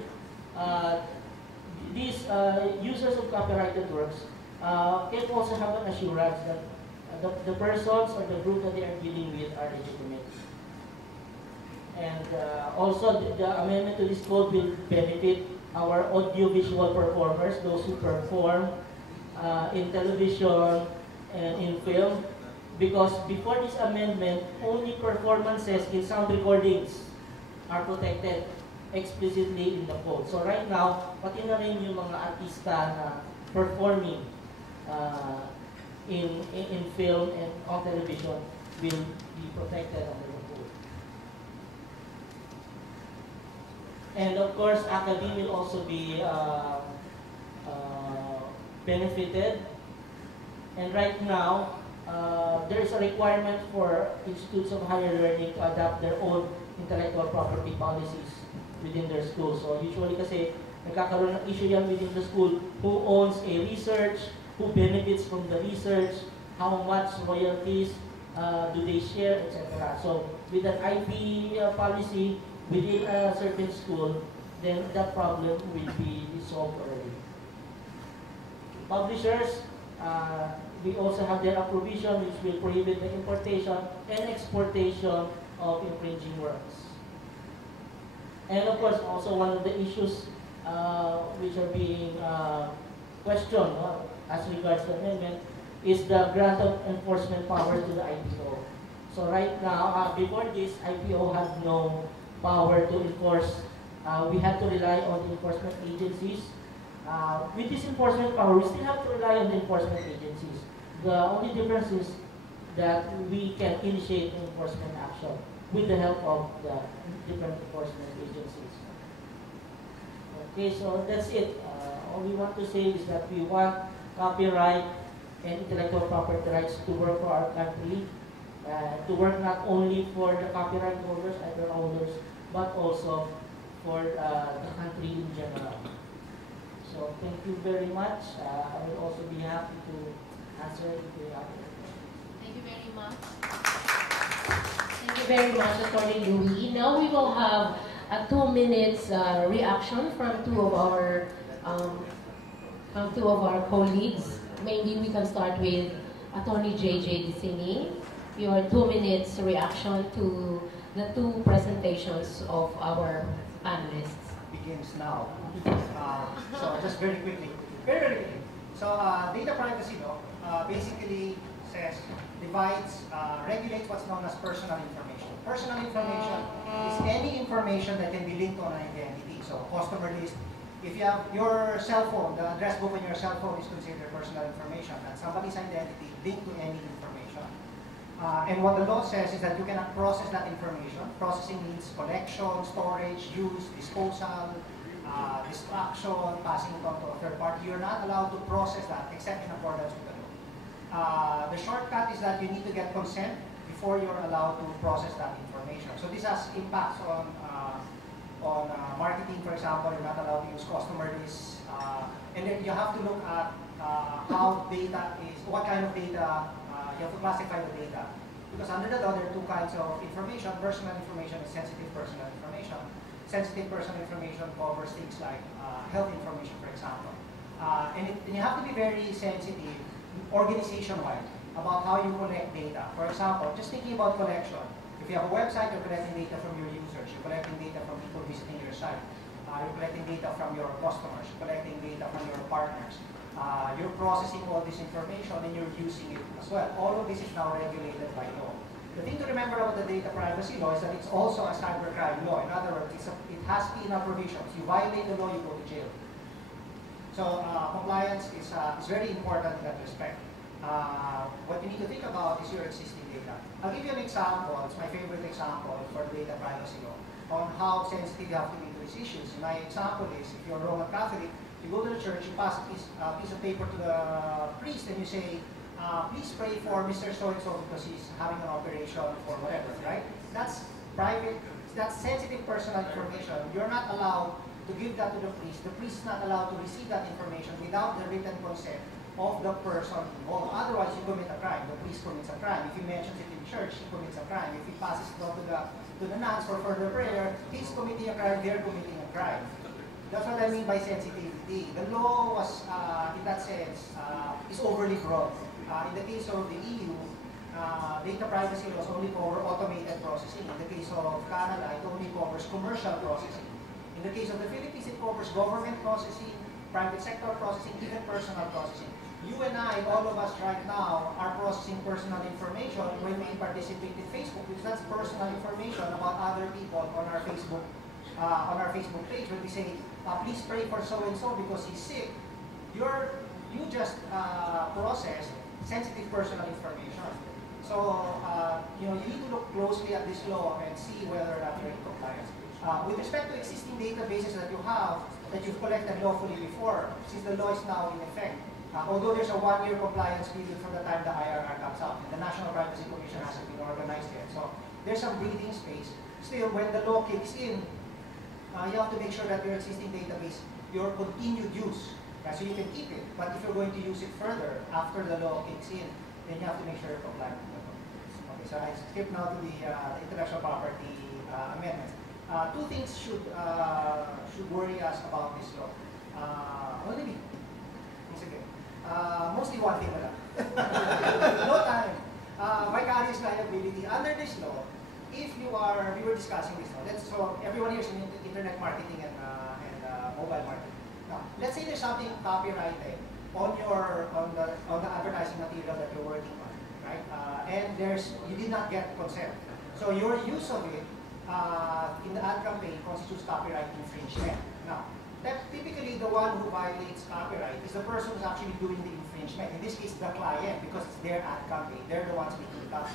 these users of copyrighted works can also have an assurance that the persons or the group that they are dealing with are legitimate. And also the amendment to this code will benefit our audiovisual performers, those who perform in television and in film, because before this amendment, only performances in sound recordings are protected explicitly in the code. So right now, pati na rin yung mga artista na performing in film and on television will be protected under the code. And of course, academia will also be benefited. And right now, there is a requirement for institutes of higher learning to adopt their own intellectual property policies within their school. So usually kasi nagkakaroon ng issue yan within the school, who owns a research, who benefits from the research, how much royalties do they share, etc. So with an IP policy within a certain school, then that problem will be solved already. Publishers, we also have their provision which will prohibit the importation and exportation of infringing works. And of course, also one of the issues which are being questioned as regards the amendment is the grant of enforcement power to the IPO. So right now, before this, IPO had no power to enforce. We had to rely on the enforcement agencies. With this enforcement power, we still have to rely on the enforcement agencies. The only difference is that we can initiate enforcement action with the help of the different enforcement agencies. Okay, so that's it. All we want to say is that we want copyright and intellectual property rights to work for our country, to work not only for the copyright holders, other holders, but also for the country in general. So thank you very much. I will also be happy to answer if you have any questions. Thank you very much. Thank you very much, Attorney Louis. Now we will have a 2 minutes reaction from two of our colleagues. Maybe we can start with Attorney JJ Disini. Your 2 minutes reaction to the two presentations of our panelists. begins now. So just very quickly, very quickly. So data privacy law basically says, regulates what's known as personal information. Personal information is any information that can be linked to an identity. So customer list, if you have your cell phone, the address book on your cell phone is considered personal information. That's somebody's identity linked to any information. And what the law says is that you cannot process that information. Processing means collection, storage, use, disposal, destruction, passing it on to a third party. You're not allowed to process that except in accordance with the law. The shortcut is that you need to get consent before you're allowed to process that information. So this has impacts on marketing, for example. You're not allowed to use customer lists. And then you have to look at how data is, what kind of data, you have to classify the data. Because under the law, there are two kinds of information. Personal information and sensitive personal information. Sensitive personal information covers things like health information, for example. And you have to be very sensitive, organization-wide, about how you collect data. For example, just thinking about collection. If you have a website, you're collecting data from your users. You're collecting data from people visiting your site. You're collecting data from your customers. You're collecting data from your partners. You're processing all this information and you're using it as well. All of this is now regulated by law. The thing to remember about the data privacy law is that it's also a cybercrime law. In other words, it has penal provisions. You violate the law, you go to jail. So compliance is very important in that respect. What you need to think about is your existing data. I'll give you an example. It's my favorite example for the data privacy law on how sensitive you have to be to these issues. My example is, if you're a Roman Catholic, you go to the church, you pass a piece of paper to the priest, and you say, please pray for Mr. So-and-so because he's having an operation or whatever, right? That's private, that's sensitive personal information. You're not allowed to give that to the priest. The priest is not allowed to receive that information without the written consent of the person involved. Otherwise, you commit a crime. The priest commits a crime. If he mentions it in church, he commits a crime. If he passes it on to the nuns for further prayer, he's committing a crime, they're committing a crime. That's what I mean by sensitivity. The law was, in that sense, is overly broad. In the case of the EU, data privacy laws only cover automated processing. In the case of Canada, it only covers commercial processing. In the case of the Philippines, it covers government processing, private sector processing, even personal processing. You and I, all of us right now, are processing personal information when we participate in Facebook, because that's personal information about other people on our Facebook page. When we say, please pray for so-and-so because he's sick, you just process sensitive personal information. So, you need to look closely at this law and see whether or not you're in compliance. With respect to existing databases that you have, that you've collected lawfully before, since the law is now in effect, although there's a 1-year compliance period from the time the IRR comes out, and the National Privacy Commission hasn't been organized yet, so there's some breathing space. Still, when the law kicks in, you have to make sure that your existing database, your continued use, so you can keep it. But if you're going to use it further after the law kicks in, then you have to make sure you're compliant with the law. Okay, so I skip now to the intellectual property amendments. Two things should worry us about this law. Only me. Once again. Mostly one thing na lang. No time. Vicarious liability. Under this law, if you are, we were discussing this now. So everyone here is in internet marketing and mobile marketing. Now, let's say there's something copyrighted on the advertising material that you're working on, right? And you did not get consent. So your use of it in the ad campaign constitutes copyright infringement. Now, typically the one who violates copyright is the person who's actually doing the infringement. In this case, the client, because it's their ad campaign. They're the ones making the copy.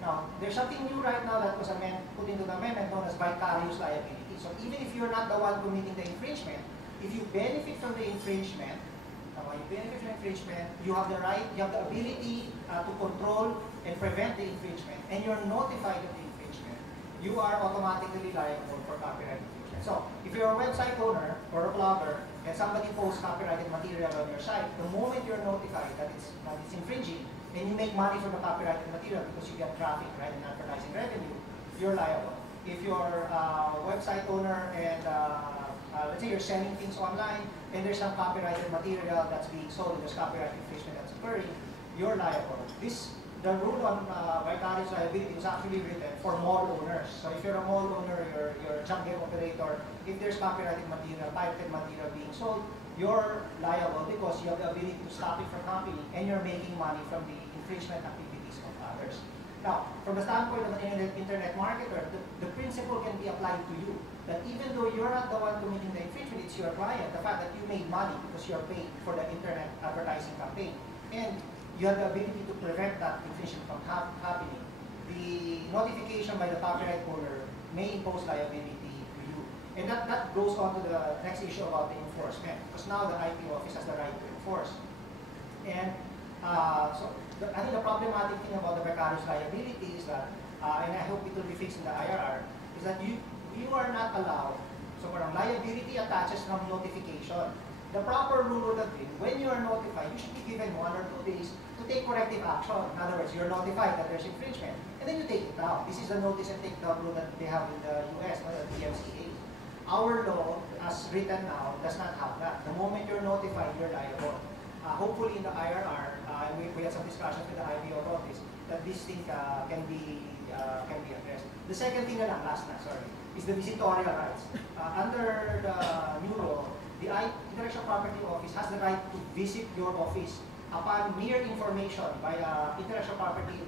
Now, there's something new right now that was put into the amendment known as vicarious liability. So even if you're not the one committing the infringement, if you benefit from the infringement, you have the right, you have the ability to control and prevent the infringement, and you're notified of the infringement, you are automatically liable for copyright infringement. So, if you're a website owner or a blogger and somebody posts copyrighted material on your site, the moment you're notified that it's infringing, and you make money from the copyrighted material because you get traffic, right, and advertising revenue, you're liable. If you're a website owner and let's say you're selling things online and there's some copyrighted material that's being sold and there's copyright infringement that's occurring, you're liable. This the rule on vicarious liability is actually written for mall owners. So if you're a mall owner, you're a junk game operator, if there's copyrighted material, pirated material being sold, you're liable because you have the ability to stop it from happening and you're making money from the infringement activities of others. Now, from the standpoint of an internet marketer, the principle can be applied to you. That even though you're not the one committing the infringement, it's your client, the fact that you made money because you're paid for the internet advertising campaign. And you have the ability to prevent that infringement from happening. The notification by the copyright owner may impose liability to you. And that goes on to the next issue about the enforcement, because now the IP office has the right to enforce. And I think the problematic thing about the vicarious liability is that, and I hope it will be fixed in the IRR, is that you are not allowed, so liability attaches from notification. The proper rule would have been, when you are notified, you should be given 1 or 2 days to take corrective action. In other words, you're notified that there's infringement, and then you take it down. This is the notice and take down rule that they have in the US, the DMCA. Our law, as written now, does not have that. The moment you're notified, you're liable. Hopefully in the IRR, we had some discussions with the IPO about this, that this thing can be addressed. The second thing is the visitorial rights. Under the new law, the Intellectual Property Office has the right to visit your office upon mere information by intellectual property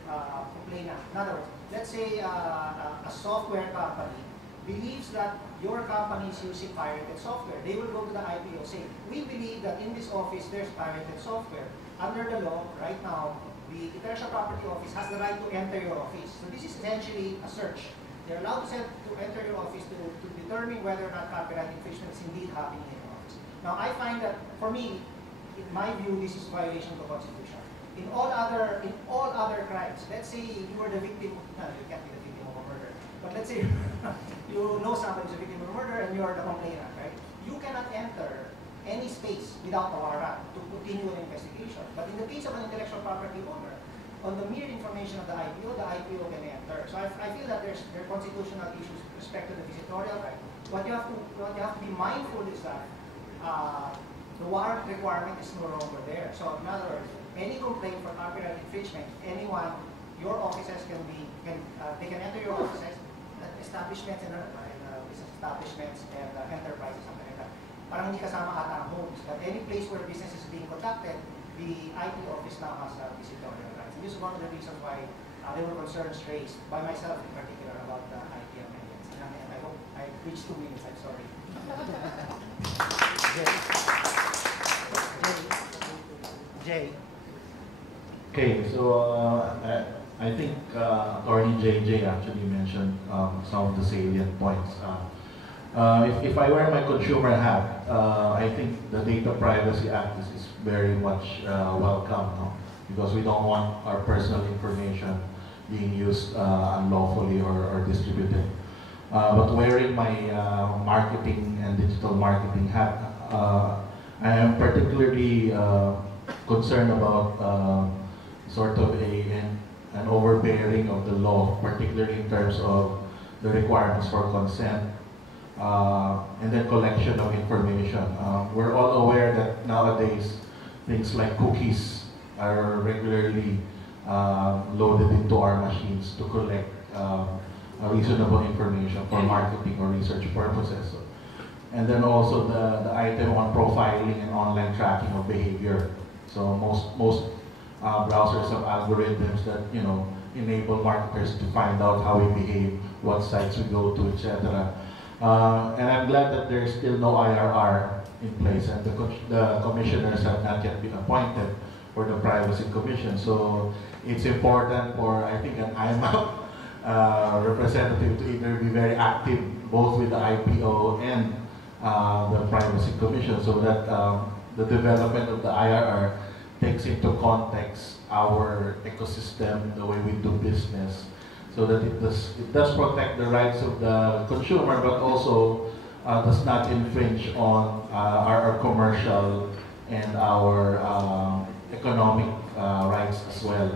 complainant. In other words, let's say a software company believes that your company is using pirated software. They will go to the IPO saying, we believe that in this office there's pirated software. Under the law, right now, the Intellectual Property Office has the right to enter your office. So this is essentially a search. They're allowed to enter your office to determine whether or not copyright infringement is indeed happening in your office. Now, I find that, for me, in my view, this is violation of the Constitution. In all other crimes, let's say you were the victim, no, you can't be the victim of a murder, but let's say you know somebody who's a victim of a murder and you are the complainant, right? You cannot enter any space without a warrant to continue an investigation. But in the case of an intellectual property owner, on the mere information of the IPO can enter. So I feel that there are constitutional issues with respect to the visitorial right. What you have to be mindful is that the warrant requirement is no longer there. So in other words, any complaint for copyright infringement, your offices they can enter your offices, establishments and business establishments and enterprises, something like that. Parang hindi kasama ata ang homes, but any place where business is being conducted, the IT office now has visitorial rights. And this is one of the reasons why there were concerns raised by myself in particular about the IT amendments. And I hope I reached 2 minutes, I'm sorry. Jay. Okay, so I think Attorney JJ actually mentioned some of the salient points. If I wear my consumer hat, I think the Data Privacy Act is very much welcome, no? Because we don't want our personal information being used unlawfully or distributed. But wearing my marketing and digital marketing hat, I am particularly concerned about sort of an overbearing of the law, particularly in terms of the requirements for consent and then collection of information. We're all aware that nowadays things like cookies are regularly loaded into our machines to collect reasonable information for marketing or research purposes. And then also the item on profiling and online tracking of behavior. So most browsers have algorithms that enable marketers to find out how we behave, what sites we go to, etc. And I'm glad that there's still no IRR in place, and the commissioners have not yet been appointed for the Privacy Commission. So it's important for, I think, an IMMAP representative to either be very active both with the IPO and the Privacy Commission, so that the development of the IRR takes into context our ecosystem, the way we do business, so that it does protect the rights of the consumer, but also does not infringe on our commercial and our economic rights as well.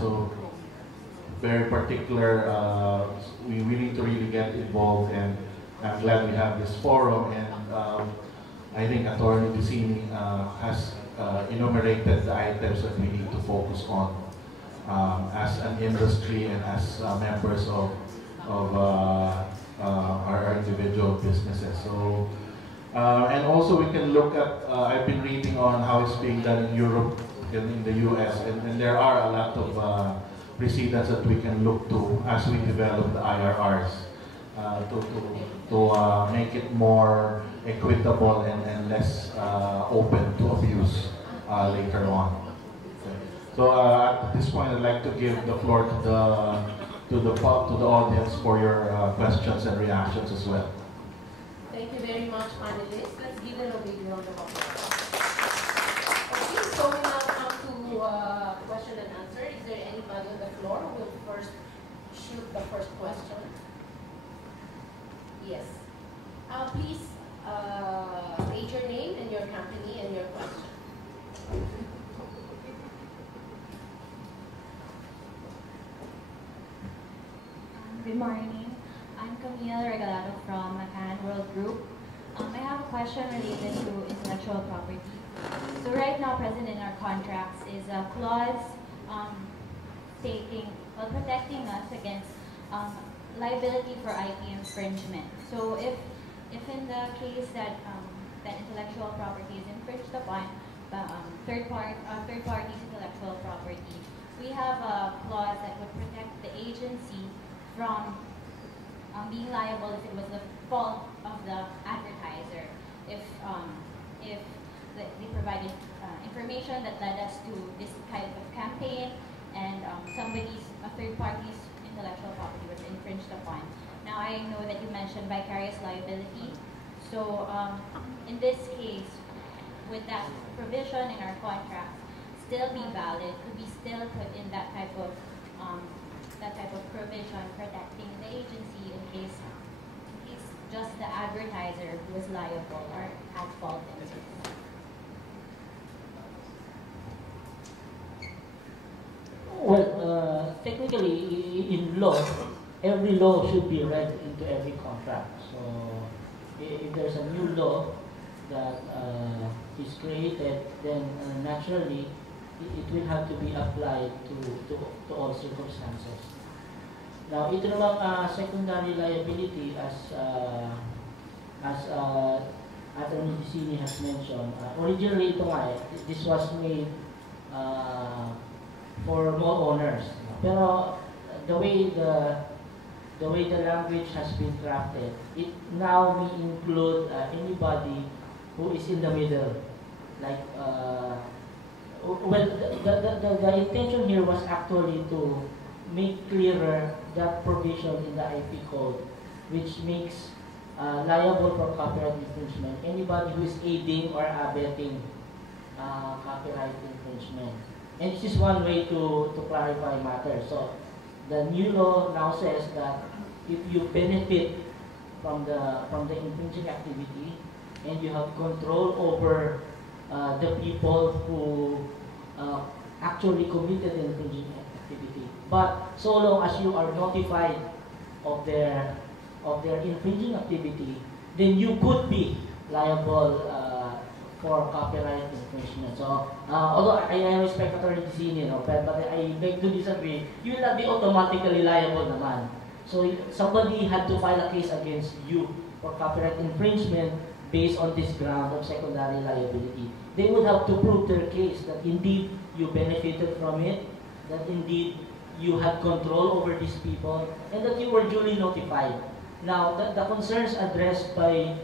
So very particular, we need to really get involved, and I'm glad we have this forum, and I think Attorney Vicini has enumerated the items that we need to focus on. as an industry and as members of our individual businesses. So, and also we can look at, I've been reading on how it's being done in Europe and in the US, and there are a lot of precedents that we can look to as we develop the IRRs to make it more equitable and less open to abuse later on. So at this point, I'd like to give the floor to the audience for your questions and reactions as well. Thank you very much, panelists. Let's give them a big round of applause. Okay, so we now come to question and answer. Is there anybody on the floor who will first shoot the first question? Yes. Please state your name and your company and your question. Good morning. I'm Camille Regalado from McCann World Group. I have a question related to intellectual property. So right now, present in our contracts is a clause protecting us against liability for IP infringement. So if in the case that that intellectual property is infringed upon third party's intellectual property, we have a clause that would protect the agency from being liable if it was the fault of the advertiser. If they provided information that led us to this type of campaign and a third party's intellectual property was infringed upon. Now I know that you mentioned vicarious liability. So in this case, would that provision in our contracts still be valid? Could we still put in that type of provision protecting the agency in case just the advertiser who is liable or at fault in this? Well, technically, in law, every law should be read into every contract. So, if there's a new law that is created, then naturally, it will have to be applied to all circumstances. Now, ito namang secondary liability, as Attorney Dicini has mentioned, originally ito nga this was made for mall owners. Pero the way the language has been crafted, it now may include anybody who is in the middle, like. Well, the intention here was actually to make clearer that provision in the IP code, which makes liable for copyright infringement anybody who is aiding or abetting copyright infringement. And this is one way to clarify matters. So the new law now says that if you benefit from the infringing activity and you have control over the people who actually committed the infringing activity. But so long as you are notified of their infringing activity, then you could be liable for copyright infringement. So, although I respect Attorney Dicini, but I beg to disagree, you will not be automatically liable naman. So, somebody had to file a case against you for copyright infringement based on this ground of secondary liability. They would have to prove their case that indeed you benefited from it, that indeed you had control over these people, and that you were duly notified. Now, the concerns addressed by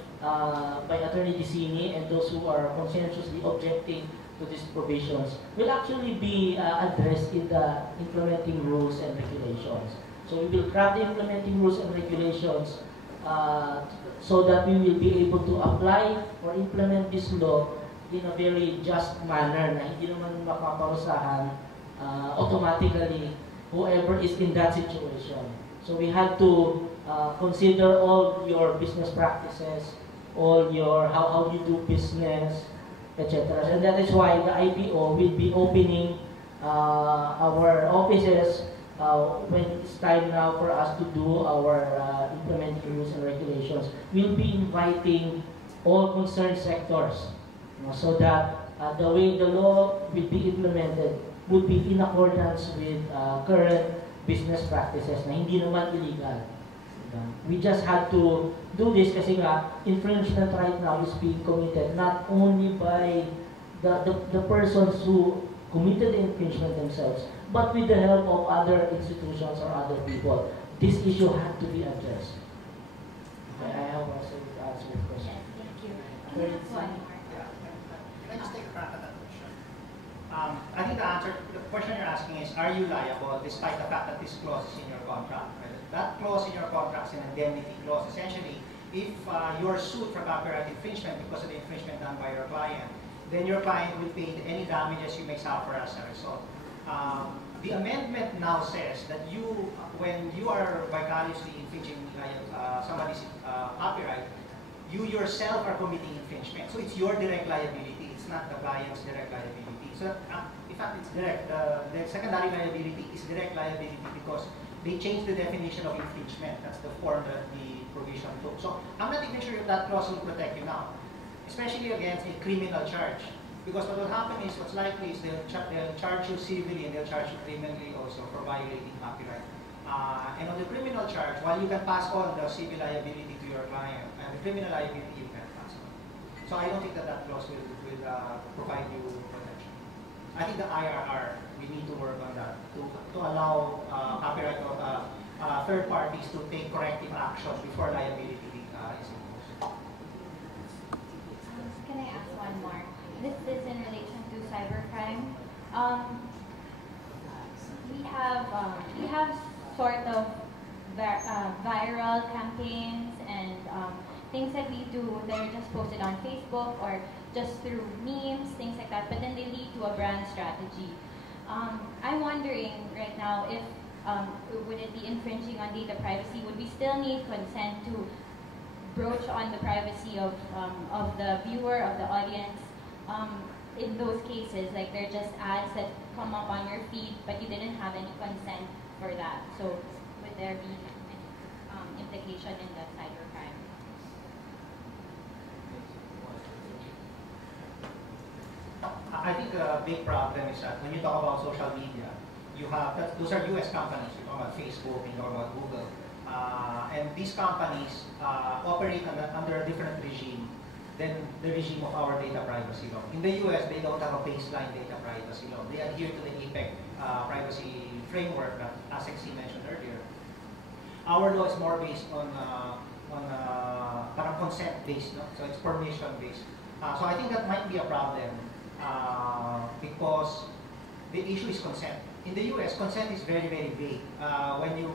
Attorney Dicini and those who are conscientiously objecting to these provisions will actually be addressed in the implementing rules and regulations. So we will craft the implementing rules and regulations so that we will be able to apply or implement this law in a very just manner na hindi naman makaparusahan automatically whoever is in that situation. So we have to consider all your business practices, all your how you do business, etc. And that is why the IPO will be opening our offices when it's time now for us to do our implementing rules and regulations. We'll be inviting all concerned sectors, so that the way the law will be implemented would be in accordance with current business practices na hindi naman illegal. We just had to do this kasi nga infringement right now is being committed not only by the persons who committed the infringement themselves, but with the help of other institutions or other people. This issue had to be addressed. Okay, I have also to answer your question. Yes, thank you. Can I ask one more? Can I just take a crack at that question? I think the question you're asking is, are you liable despite the fact that this clause is in your contract? Right? That clause in your contract is an indemnity clause. Essentially, if you are sued for copyright infringement because of the infringement done by your client, then your client will pay any damages you may suffer as a result. The amendment now says that when you are vicariously infringing somebody's copyright, you yourself are committing infringement. So it's your direct liability. It's not the client's direct liability. So in fact, it's direct. The secondary liability is direct liability because they changed the definition of infringement. That's the form that the provision took. So I'm not even sure if that clause will protect you now, especially against a criminal charge. Because what will happen is, what's likely is they'll charge you civilly and they'll charge you criminally also for violating copyright. And on the criminal charge, while you can pass on the civil liability to your client, and the criminal liability you can pass on. So I don't think that clause will provide you protection. I think the IRR, we need to work on that to allow copyright of third parties to take corrective action before liability is imposed. Can I ask one more? This is in relation to cybercrime. We have sort of viral campaigns and things that we do that are just posted on Facebook or just through memes, things like that, but then they lead to a brand strategy. I'm wondering right now if would it be infringing on data privacy? Would we still need consent to broach on the privacy of the viewer, of the audience? In those cases, like they're just ads that come up on your feed, but you didn't have any consent for that. So would there be any implication in the cybercrime? I think a big problem is that when you talk about social media, you have those are U.S. companies. You talk about Facebook, you talk about Google, and these companies operate under a different regime than the regime of our data privacy law. In the US, they don't have a baseline data privacy law. They adhere to the IMMAP privacy framework that ASEC mentioned earlier. Our law is more based on consent-based, no? So it's permission-based. So I think that might be a problem because the issue is consent. In the US, consent is very, very vague. When you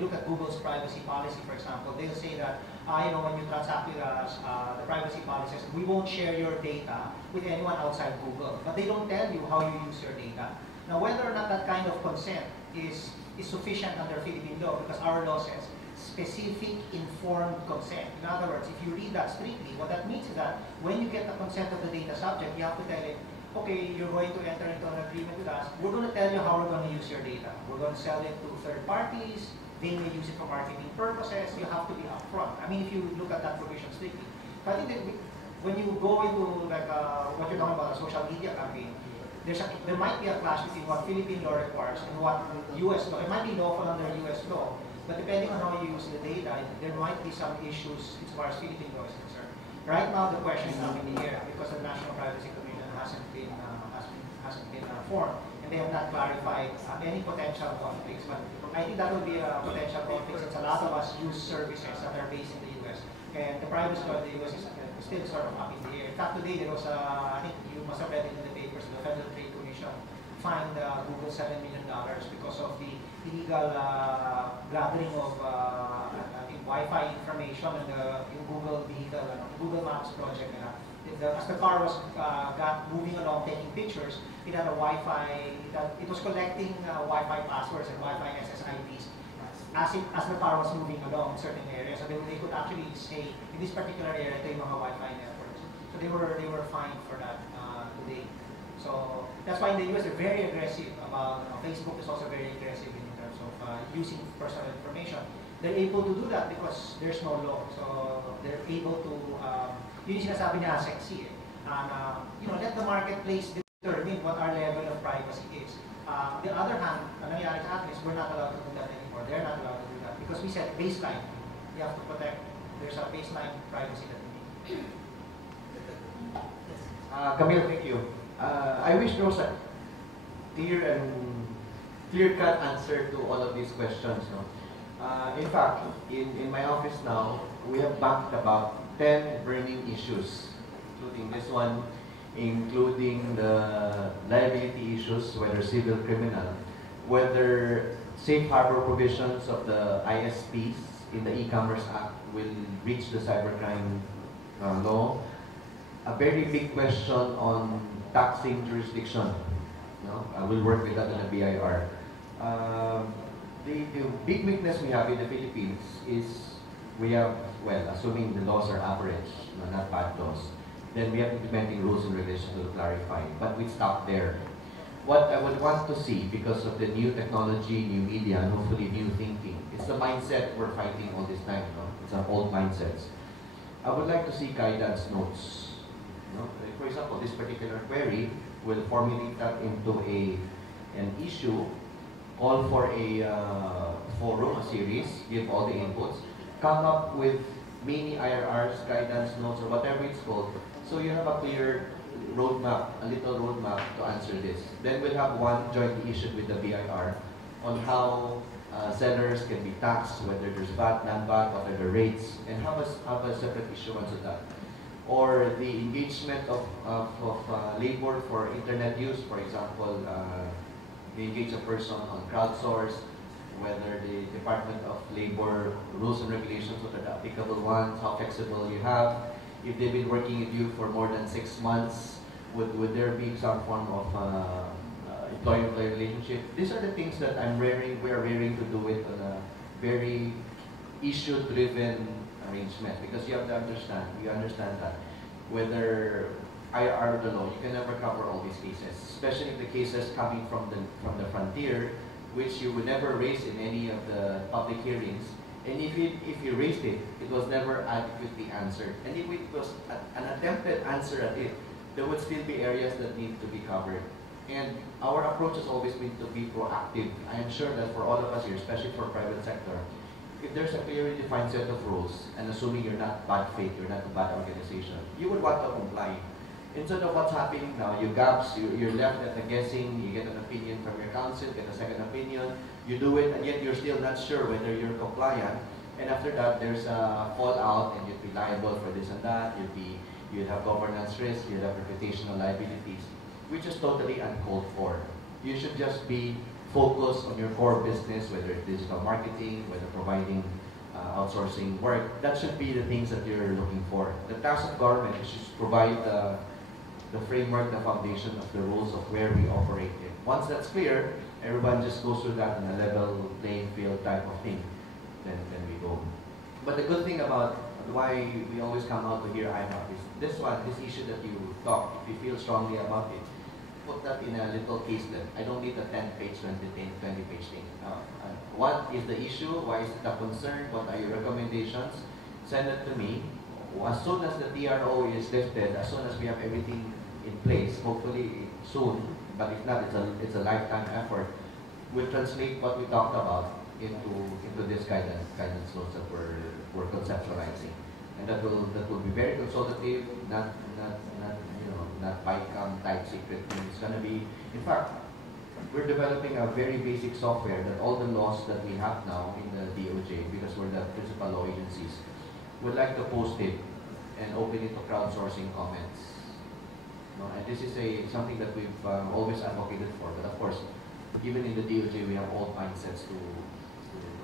look at Google's privacy policy, for example, they'll say that when you transact with us, the privacy policy says we won't share your data with anyone outside Google, but they don't tell you how you use your data. Now, whether or not that kind of consent is sufficient under Philippine law, because our law says specific informed consent. In other words, if you read that strictly, what that means is that when you get the consent of the data subject, you have to tell it, okay, you're going to enter into an agreement with us. We're going to tell you how we're going to use your data. We're going to sell it to third parties. They may use it for marketing purposes. You have to be upfront. I mean, if you look at that provision strictly. So I think that when you go into like what you're talking about, a social media campaign, there might be a clash between what Philippine law requires and what U.S. law. It might be lawful under U.S. law, but depending on how you use the data, there might be some issues as far as Philippine law is concerned. Right now, the question is up in the air because the National Privacy Commission hasn't been formed, and they have not clarified any potential conflicts. But I think that will be a potential conflict since a lot of us use services that are based in the U.S. And the privacy law in the U.S. is still sort of up in the air. In fact, today there was I think you must have read it in the papers, the Federal Trade Commission fined Google $7 million because of the illegal gathering of Wi-Fi information and the Google vehicle, Google Maps project. As the car was moving along taking pictures, it had a Wi-Fi, it was collecting Wi-Fi passwords and Wi-Fi SSIDs as the car was moving along in certain areas. So they could actually say, in this particular area, ito yung mga Wi-Fi networks. So they were fined for that today. So that's why in the US they're very aggressive about, Facebook is also very aggressive in terms of using personal information. They're able to do that because there's no law. So they're able to, yun yung sinasabi ni ASEC, let the marketplace determine what our level of privacy is. On the other hand, ang nangyari sa atin is we're not allowed to do that anymore. They're not allowed to do that because we said baseline. We have to protect. There's a baseline privacy that we need. Camille, thank you. I wish there was a clear-cut answer to all of these questions. No? In fact, in my office now, we have banked about 10 burning issues, including this one, including the liability issues, whether civil, criminal, whether safe harbor provisions of the ISPs in the E-Commerce Act will reach the cybercrime law. A very big question on taxing jurisdiction. No? I will work with that in the BIR. The big weakness we have in the Philippines is we have, well, assuming the laws are average, no, not bad laws, then we have implementing rules and regulations to clarify. But we stop there. What I would want to see, because of the new technology, new media, and hopefully new thinking, it's the mindset we're fighting all this time. No? It's our old mindsets. I would like to see guidance notes. No? For example, this particular query will formulate that into an issue, call for a forum, a series, give all the inputs, come up with mini IRRs, guidance notes, or whatever it's called, so you have a clear roadmap, a little roadmap to answer this. Then we'll have one jointly issued with the BIR on how sellers can be taxed, whether there's VAT, non-VAT, what are the rates, and have a separate issuance of that. Or the engagement of labor for internet use, for example, they engage a person on crowdsource, whether the Department of Labor rules and regulations, what are the applicable ones, how flexible you have. If they've been working with you for more than 6 months, would there be some form of employee-employee relationship? These are the things that we are raring to do it on a very issue-driven arrangement, because you have to understand, we understand that whether IR the law, you can never cover all these cases, especially the cases coming from the frontier, which you would never raise in any of the public hearings. And if you raised it, it was never adequately answered. And if it was an attempted answer at it, there would still be areas that need to be covered. And our approach has always been to be proactive. I am sure that for all of us here, especially for private sector, if there's a clearly defined set of rules, and assuming you're not bad faith, you're not a bad organization, you would want to comply. Instead of what's happening now, you're left at the guessing, you get an opinion from your counsel, get a second opinion, you do it, and yet you're still not sure whether you're compliant, and after that, there's a fallout, and you'd be liable for this and that, you'd have governance risk, you'd have reputational liabilities, which is totally uncalled for. You should just be focused on your core business, whether it's digital marketing, whether providing outsourcing work. That should be the things that you're looking for. The task of government is to provide the framework, the foundation of the rules of where we operate in. Once that's clear, everyone just goes through that in a level playing field type of thing. Then we go. But the good thing about why we always come out to hear IMMAP is this issue that you talk, if you feel strongly about it, put that in a little caselet. I don't need a 10-page, 20-page thing. What is the issue? Why is it a concern? What are your recommendations? Send it to me. As soon as the TRO is lifted, as soon as we have everything in place, hopefully soon, but if not, it's a lifetime effort, we'll translate what we talked about into this guidance notes that we're conceptualizing. And that will be very consultative, not BICAM type secret thing. It's going to be, in fact, we're developing a very basic software that all the laws that we have now in the DOJ, because we're the principal law agencies, would like to post it and open it to crowdsourcing comments. No, and this is something that we've always advocated for. But of course, even in the DOJ, we have old mindsets to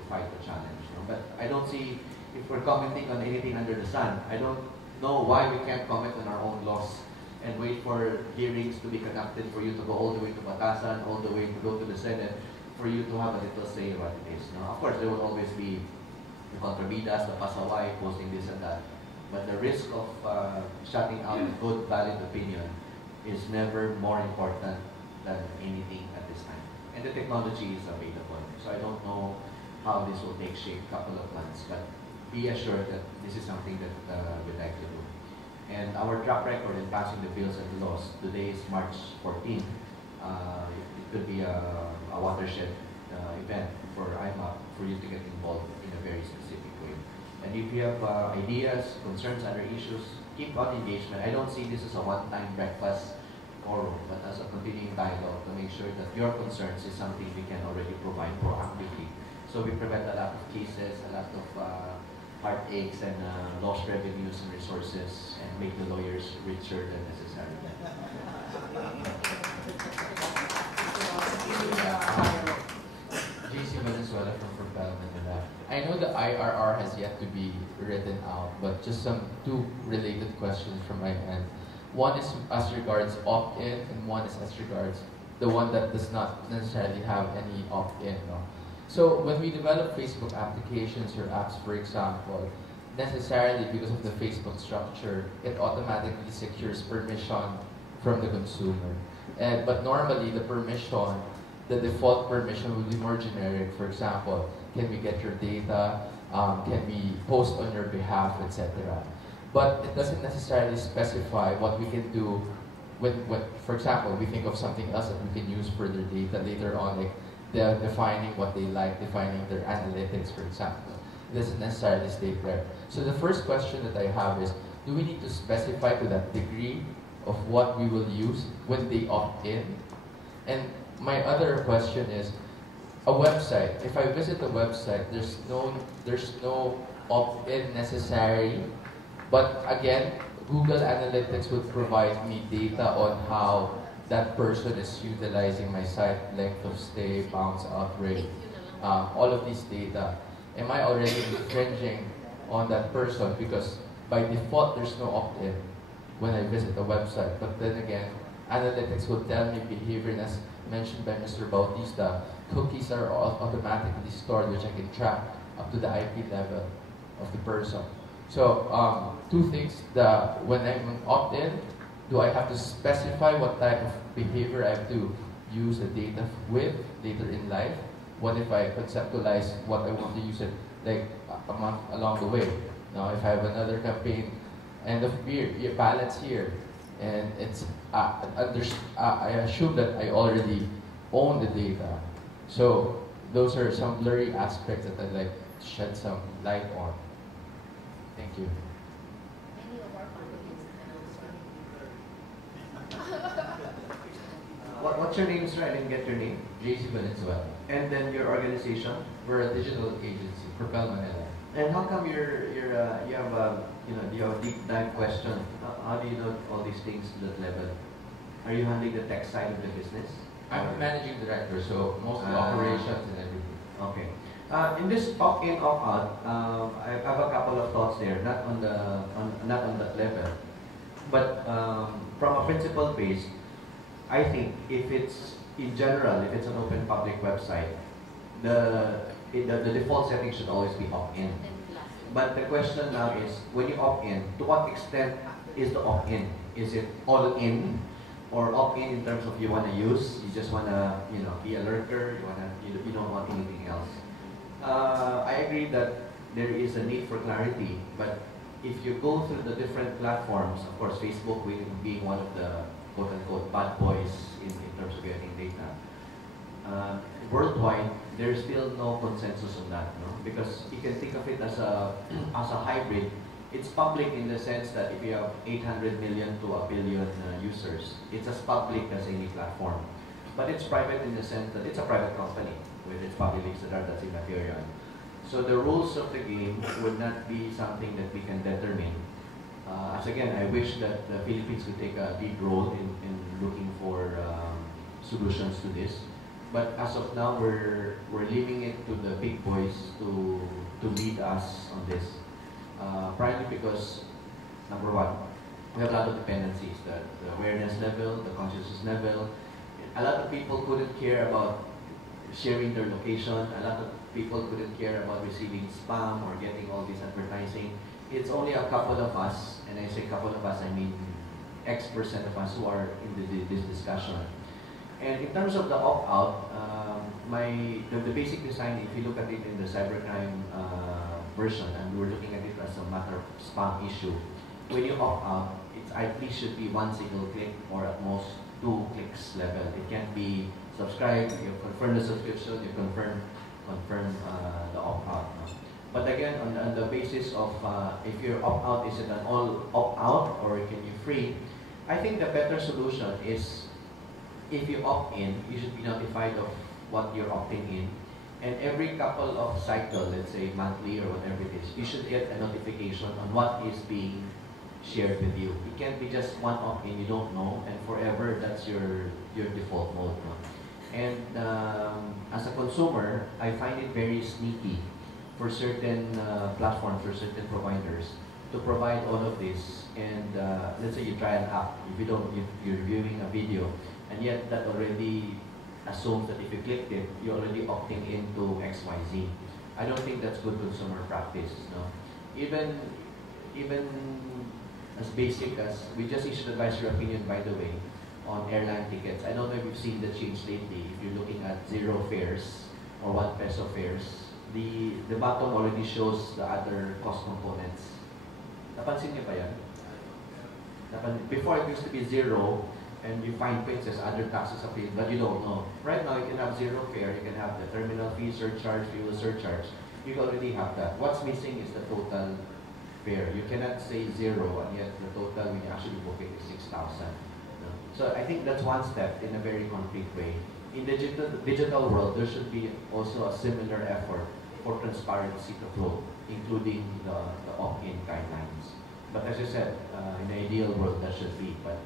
fight the challenge. No? But I don't see, if we're commenting on anything under the sun, I don't know why we can't comment on our own laws and wait for hearings to be conducted for you to go all the way to Batasan, all the way to go to the Senate, for you to have a little say about this. No? Of course, there will always be the contravidas, the pasaway, posting this and that. But the risk of shutting out a good, valid opinion is never more important than anything at this time. And the technology is available. So I don't know how this will take shape, couple of months, but be assured that this is something that we'd like to do. And our track record in passing the bills and laws, today is March 14. It could be a watershed event for IMMAP for you to get involved in a very specific way. And if you have ideas, concerns, other issues, keep on engagement. I don't see this as a one-time breakfast forum, but as a continuing dialogue to make sure that your concerns is something we can already provide proactively. So we prevent a lot of cases, a lot of heartaches and lost revenues and resources, and make the lawyers richer than necessary. JC Venezuela from Propel Manila. I know the IRR has yet to be written out, but just two related questions from my end. One is as regards opt-in, and one is as regards the one that does not necessarily have any opt-in. No? So when we develop Facebook applications or apps, for example, necessarily because of the Facebook structure, it automatically secures permission from the consumer. But normally the permission, the default permission will be more generic. For example, can we get your data? Can we post on your behalf, etc. But it doesn't necessarily specify what we can do with, for example, we think of something else that we can use for their data later on, like they're defining what they like, defining their analytics, for example. It doesn't necessarily state there. So the first question that I have is, do we need to specify to that degree of what we will use when they opt in? And my other question is, a website, if I visit a website, there's no opt-in necessary, but again, Google Analytics would provide me data on how that person is utilizing my site, length of stay, bounce out rate, all of these data. Am I already infringing on that person? Because by default, there's no opt-in when I visit the website. But then again, analytics will tell me behavior, and as mentioned by Mr. Bautista, cookies are automatically stored, which I can track up to the IP level of the person. So two things, when I'm opt-in, do I have to specify what type of behavior I have to use the data with later in life? What if I conceptualize what I want to use it like a month along the way? Now, if I have another campaign, end of year, balance here, and it's I assume that I already own the data. So those are some blurry aspects that I'd like to shed some light on. Thank you. Many of our What's your name, sir? I didn't get your name. JC Venezuela. And then your organization. We're a digital agency, Propel Manila. And how come you have a deep dive question? How do you know all these things to that level? Are you handling the tech side of the business? I'm managing director, so most of the operations and everything. Okay. In this opt-in, opt-out, I have a couple of thoughts there. Not on that level, but from a principle base, I think if it's in general, if it's an open public website, the default setting should always be opt-in. But the question now is, when you opt-in, to what extent is the opt-in? Is it all in, or opt-in in terms of you want to use, you just want to be a lurker, you don't want anything else? I agree that there is a need for clarity, but if you go through the different platforms, of course, Facebook being one of the quote-unquote bad boys in terms of getting data. Worldwide, there's still no consensus on that, no? Because you can think of it as a hybrid. It's public in the sense that if you have 800 million to a billion users, it's as public as any platform. But it's private in the sense that it's a private company with its public that's immaterial. So the rules of the game would not be something that we can determine. As again, I wish that the Philippines could take a lead role in looking for solutions to this. But as of now, we're leaving it to the big boys to lead us on this. Primarily because, number one, we have a lot of dependencies, the awareness level, the consciousness level. A lot of people couldn't care about sharing their location. A lot of people couldn't care about receiving spam or getting all this advertising. It's only a couple of us, and I say couple of us, I mean X% of us who are in this discussion. And in terms of the opt-out, the basic design, if you look at it in the cybercrime version, and we're looking at it as a matter of spam issue, when you opt out, it's at least should be one single click or at most 2 clicks level. It can be subscribe, you confirm the subscription, you confirm the opt out. No? But again, on the basis of if your opt out is it an all opt out or can you free, I think the better solution is if you opt in, you should be notified of what you're opting in. And every couple of cycles, let's say monthly or whatever it is, you should get a notification on what is being shared with you. It can't be just one opt-in you don't know, and forever that's your default mode. No? And as a consumer, I find it very sneaky for certain platforms, for certain providers, to provide all of this. And let's say you try an app, if you're viewing a video, and yet that already assumes that if you clicked it, you're already opting into XYZ. I don't think that's good consumer practice. No? Even as basic as, we just issued advisory opinion, by the way, on airline tickets. I don't know if you've seen the change lately. If you're looking at 0 fares or 1 peso fares, the button already shows the other cost components. Napansin niyo ba yan? Before it used to be 0, and you find points as other taxes appeal, but you don't know. Right now, you can have 0 fare, you can have the terminal fee surcharge, fuel surcharge. You already have that. What's missing is the total fare. You cannot say 0, and yet the total when you actually book it is 6,000. So I think that's one step in a very concrete way. In the digital world, there should be also a similar effort for transparency to flow, including the opt-in guidelines. But as I said, in the ideal world, that should be. But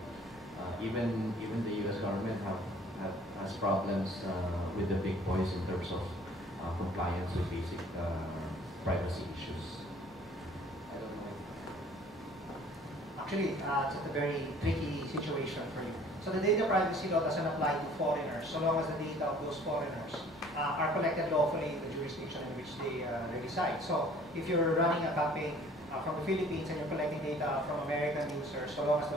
even the U.S. government has problems with the big boys in terms of compliance with basic privacy issues. I don't know. Actually, it's a very tricky situation for you. So the data privacy law doesn't apply to foreigners, so long as the data of those foreigners are collected lawfully in the jurisdiction in which they reside. So if you're running a campaign from the Philippines and you're collecting data from American users, so long as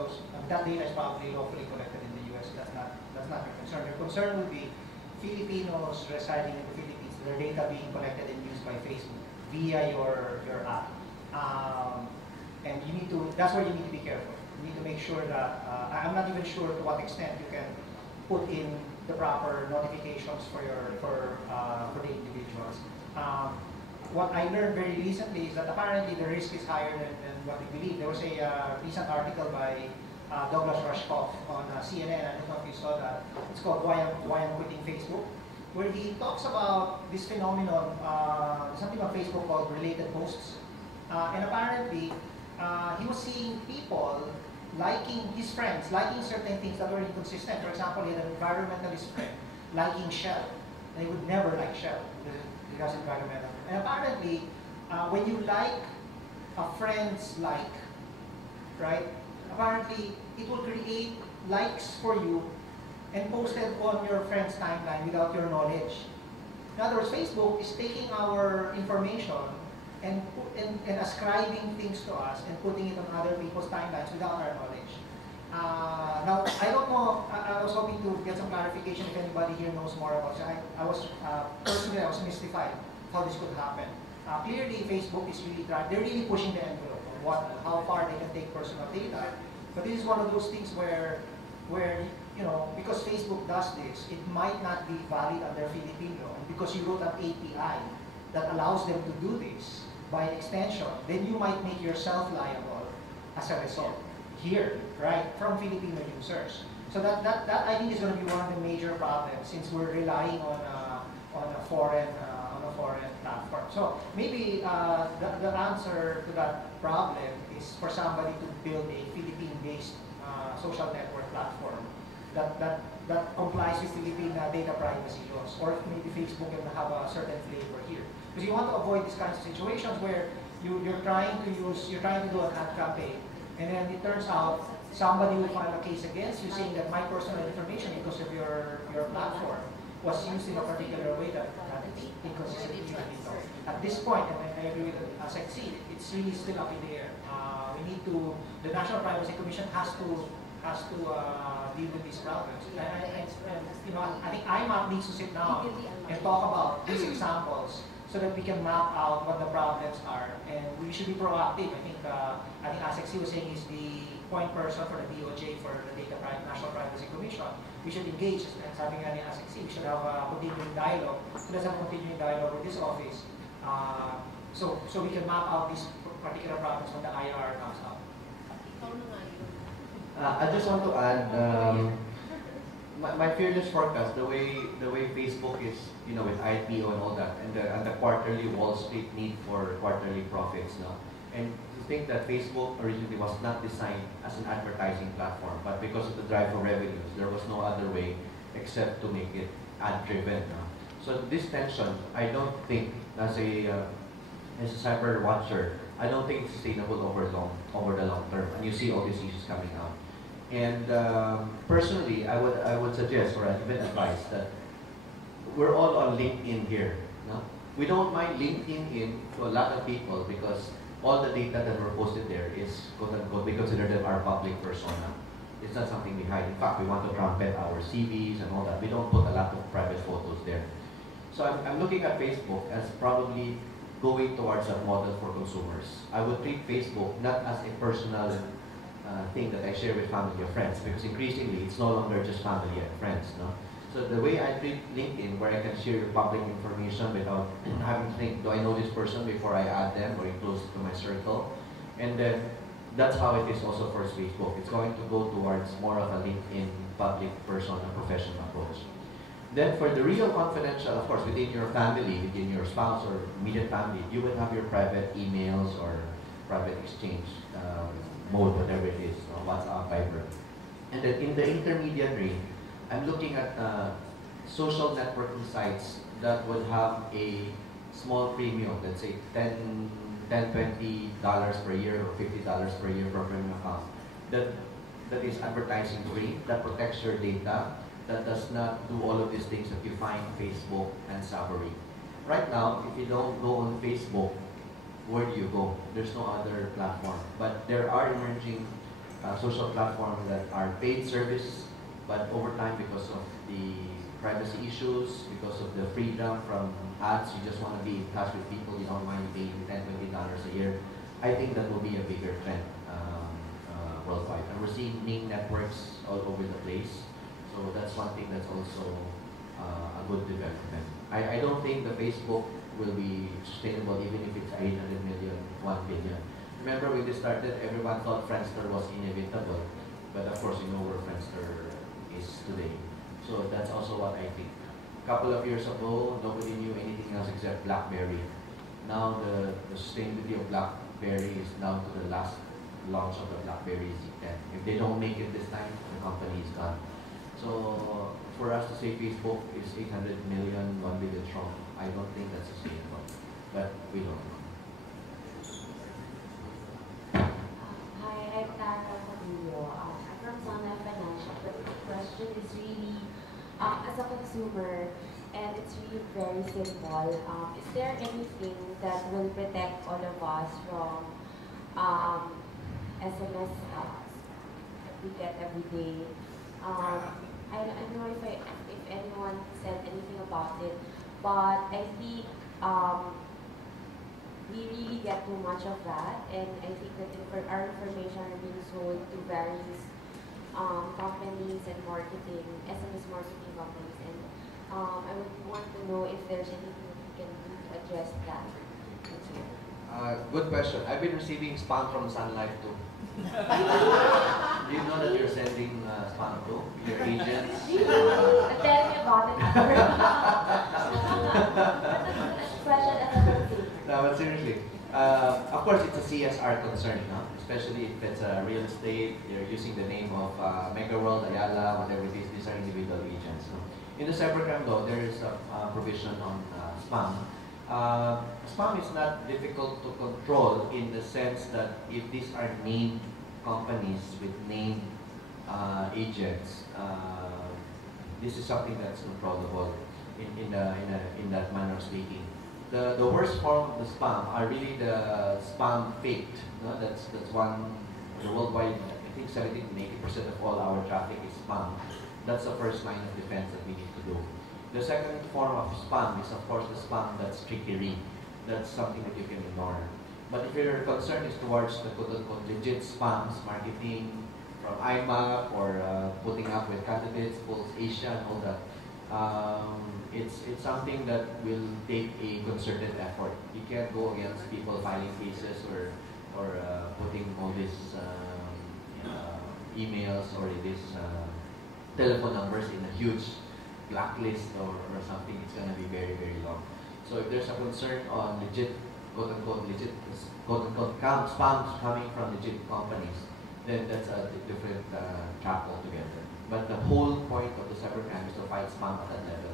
that data is probably lawfully collected in the US, that's not your concern. Your concern would be Filipinos residing in the Philippines, their data being collected and used by Facebook via your app. And that's where you need to be careful. You need to make sure that, I'm not even sure to what extent you can put in the proper notifications for the individuals. What I learned very recently is that apparently the risk is higher than what we believe. There was a recent article by Douglas Rushkoff on CNN, I don't know if you saw that. It's called Why I'm Quitting Facebook, where he talks about this phenomenon, something on Facebook called related posts. And apparently, he was seeing people liking his friends, liking certain things that were inconsistent. For example, he had an environmentalist friend liking Shell. They would never like Shell because environmental. And apparently, when you like a friend's like, right? Apparently, it will create likes for you and post it on your friend's timeline without your knowledge. In other words, Facebook is taking our information and ascribing things to us and putting it on other people's timelines without our knowledge. Now, I don't know, I was hoping to get some clarification if anybody here knows more about it. Personally, I was mystified how this could happen. Clearly, Facebook is really they're really pushing the envelope of how far they can take personal data. But this is one of those things where because Facebook does this, it might not be valid under Philippine law. And because you wrote an API that allows them to do this by extension, then you might make yourself liable as a result here, right, from Filipino users. So that I think is going to be one of the major problems since we're relying on a foreign platform. So maybe the answer to that problem is for somebody to build a Philippine-based social network platform that complies with Philippine data privacy laws, or maybe Facebook can have a certain flavor here. Because you want to avoid these kinds of situations where you're trying to do an ad campaign, and then it turns out somebody will file a case against you saying that my personal information, because of your platform, was used in a particular way that is inconsistent with the law. At this point, and I agree with as I see, it's really still up in the air. The National Privacy Commission has to deal with these problems. I think IMMAP needs to sit down and talk about these examples so that we can map out what the problems are, and we should be proactive. I think as was saying, is the point person for the DOJ for the National Privacy Commission. We should engage, and sabi nga ni we should have a continuing dialogue. So let's have a continuing dialogue with this office, so we can map out these particular problems when the IR comes out. I just want to add, my fearless forecast, the way Facebook is, with IPO and all that, and the quarterly Wall Street need for quarterly profits, no? And to think that Facebook originally was not designed as an advertising platform, but because of the drive for revenues, there was no other way except to make it ad-driven. No? So this tension, I don't think, as a cyber watcher, I don't think it's sustainable over the long term. And you see all these issues coming out. And personally, I would suggest, or I'd even advise, that we're all on LinkedIn here. No? We don't mind LinkedIn in to a lot of people because all the data that were posted there is, quote unquote, we consider them our public persona. It's not something we hide. In fact, we want to trumpet our CVs and all that. We don't put a lot of private photos there. So I'm looking at Facebook as probably going towards a model for consumers. I would treat Facebook not as a personal thing that I share with family or friends, because increasingly it's no longer just family and friends. No? So the way I treat LinkedIn, where I can share your public information without having to think, do I know this person before I add them or close to my circle? And then that's how it is also for Facebook. It's going to go towards more of a LinkedIn public persona professional approach. Then for the real confidential, of course, within your family, within your spouse or immediate family, you would have your private emails or private exchange mode, whatever it is, WhatsApp, Viber. And then in the intermediary, I'm looking at social networking sites that would have a small premium, let's say $10, $20 per year or $50 per year for premium account. That is advertising free, that protects your data, that does not do all of these things that you find Facebook and Savory. Right now, if you don't go on Facebook, where do you go? There's no other platform. But there are emerging social platforms that are paid service, but over time, because of the privacy issues, because of the freedom from ads, you just want to be in touch with people, you don't mind paying $10, $20 a year. I think that will be a bigger trend worldwide. And we're seeing Ning networks all over the place. So that's one thing that's also a good development. I don't think the Facebook will be sustainable even if it's 800 million, 1 billion. Remember when this started, everyone thought Friendster was inevitable. But of course, you know where Friendster is today. So that's also what I think. A couple of years ago, nobody knew anything else except BlackBerry. Now the sustainability of BlackBerry is down to the last launch of the BlackBerry Z10. If they don't make it this time, the company is gone. So for us to say Facebook is 800 million, 1 billion strong, I don't think that's sustainable. But we don't know. Hi, I'm Tara Camillo. I'm from Sana Financial. But the question is really, as a consumer, and it's really very simple, is there anything that will protect all of us from SMS that we get every day? I don't know if anyone said anything about it, but I think we really get too much of that, and I think that our information are being sold to various companies and SMS marketing companies, and I would want to know if there's anything that we can do to address that. Good question. I've been receiving spam from Sun Life too. Do you know that you're sending spam to your agents? Tell me about it after. Question as a consumer. No, but seriously, of course it's a CSR concern, no? Especially if it's real estate, you're using the name of Mega World, Ayala, whatever it is, these are individual agents. No? In the cybercrime law, there is a provision on spam. Spam is not difficult to control in the sense that if these are named companies with named agents, this is something that's controllable in that manner of speaking. The worst form of the spam are really the spam faked. No? That's one, the worldwide, I think 70 to 80% of all our traffic is spam. That's the first line of defense that we need to do. The second form of spam is, of course, the spam that's trickery. That's something that you can ignore. But if your concern is towards the quote-unquote legit spams, marketing from IMMAP or putting up with candidates, Pulse Asia and all that, it's something that will take a concerted effort. You can't go against people filing cases or putting all these emails or these telephone numbers in a huge blacklist or something. It's going to be very, very long. So if there's a concern on legit, quote-unquote spams coming from legit companies, then that's a different track altogether. But the whole point of the cybercrime is to fight spam at that level,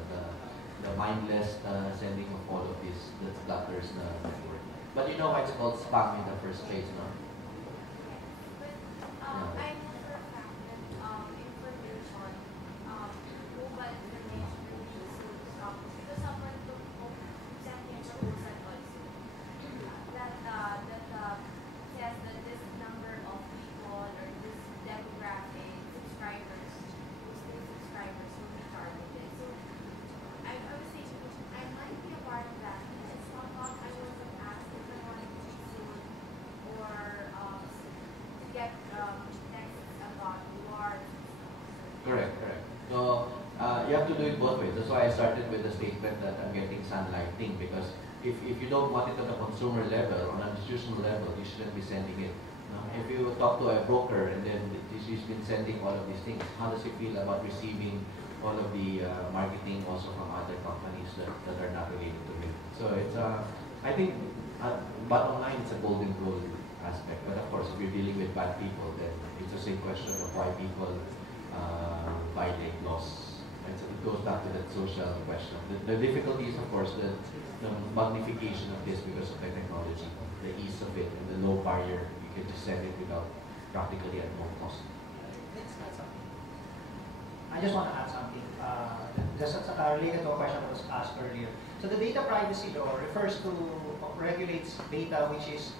the mindless sending of all of these that splatters the network. But you know why it's called spam in the first place, no? I know for a fact that information, mobile information will be used because someone took sent me a proposal also that says that this number of people or this demographic subscribers, Muslim subscribers will be targeted. So I was thinking I might be a part of that. It's not I wasn't asked if I wanted to be soon or to get texts about wars. Correct, correct. So you have to do it both ways. That's why I started with the statement that I'm getting sunlighting, because if you don't want it on a consumer level, on an institutional level, you shouldn't be sending it. If you talk to a broker and then she's been sending all of these things, how does he feel about receiving all of the marketing also from other companies that are not related to him? So it's I think bottom line, it's a golden rule aspect. But of course, if you're dealing with bad people, then it's the same question of why people violate laws. And so it goes back to that social question. The difficulty is, of course, the magnification of this because of the technology, the ease of it, and the low barrier. You can just send it without practically at no cost. Let's add something. I just want to add something. Just related to a question that was asked earlier. So the data privacy law refers to, regulates data which is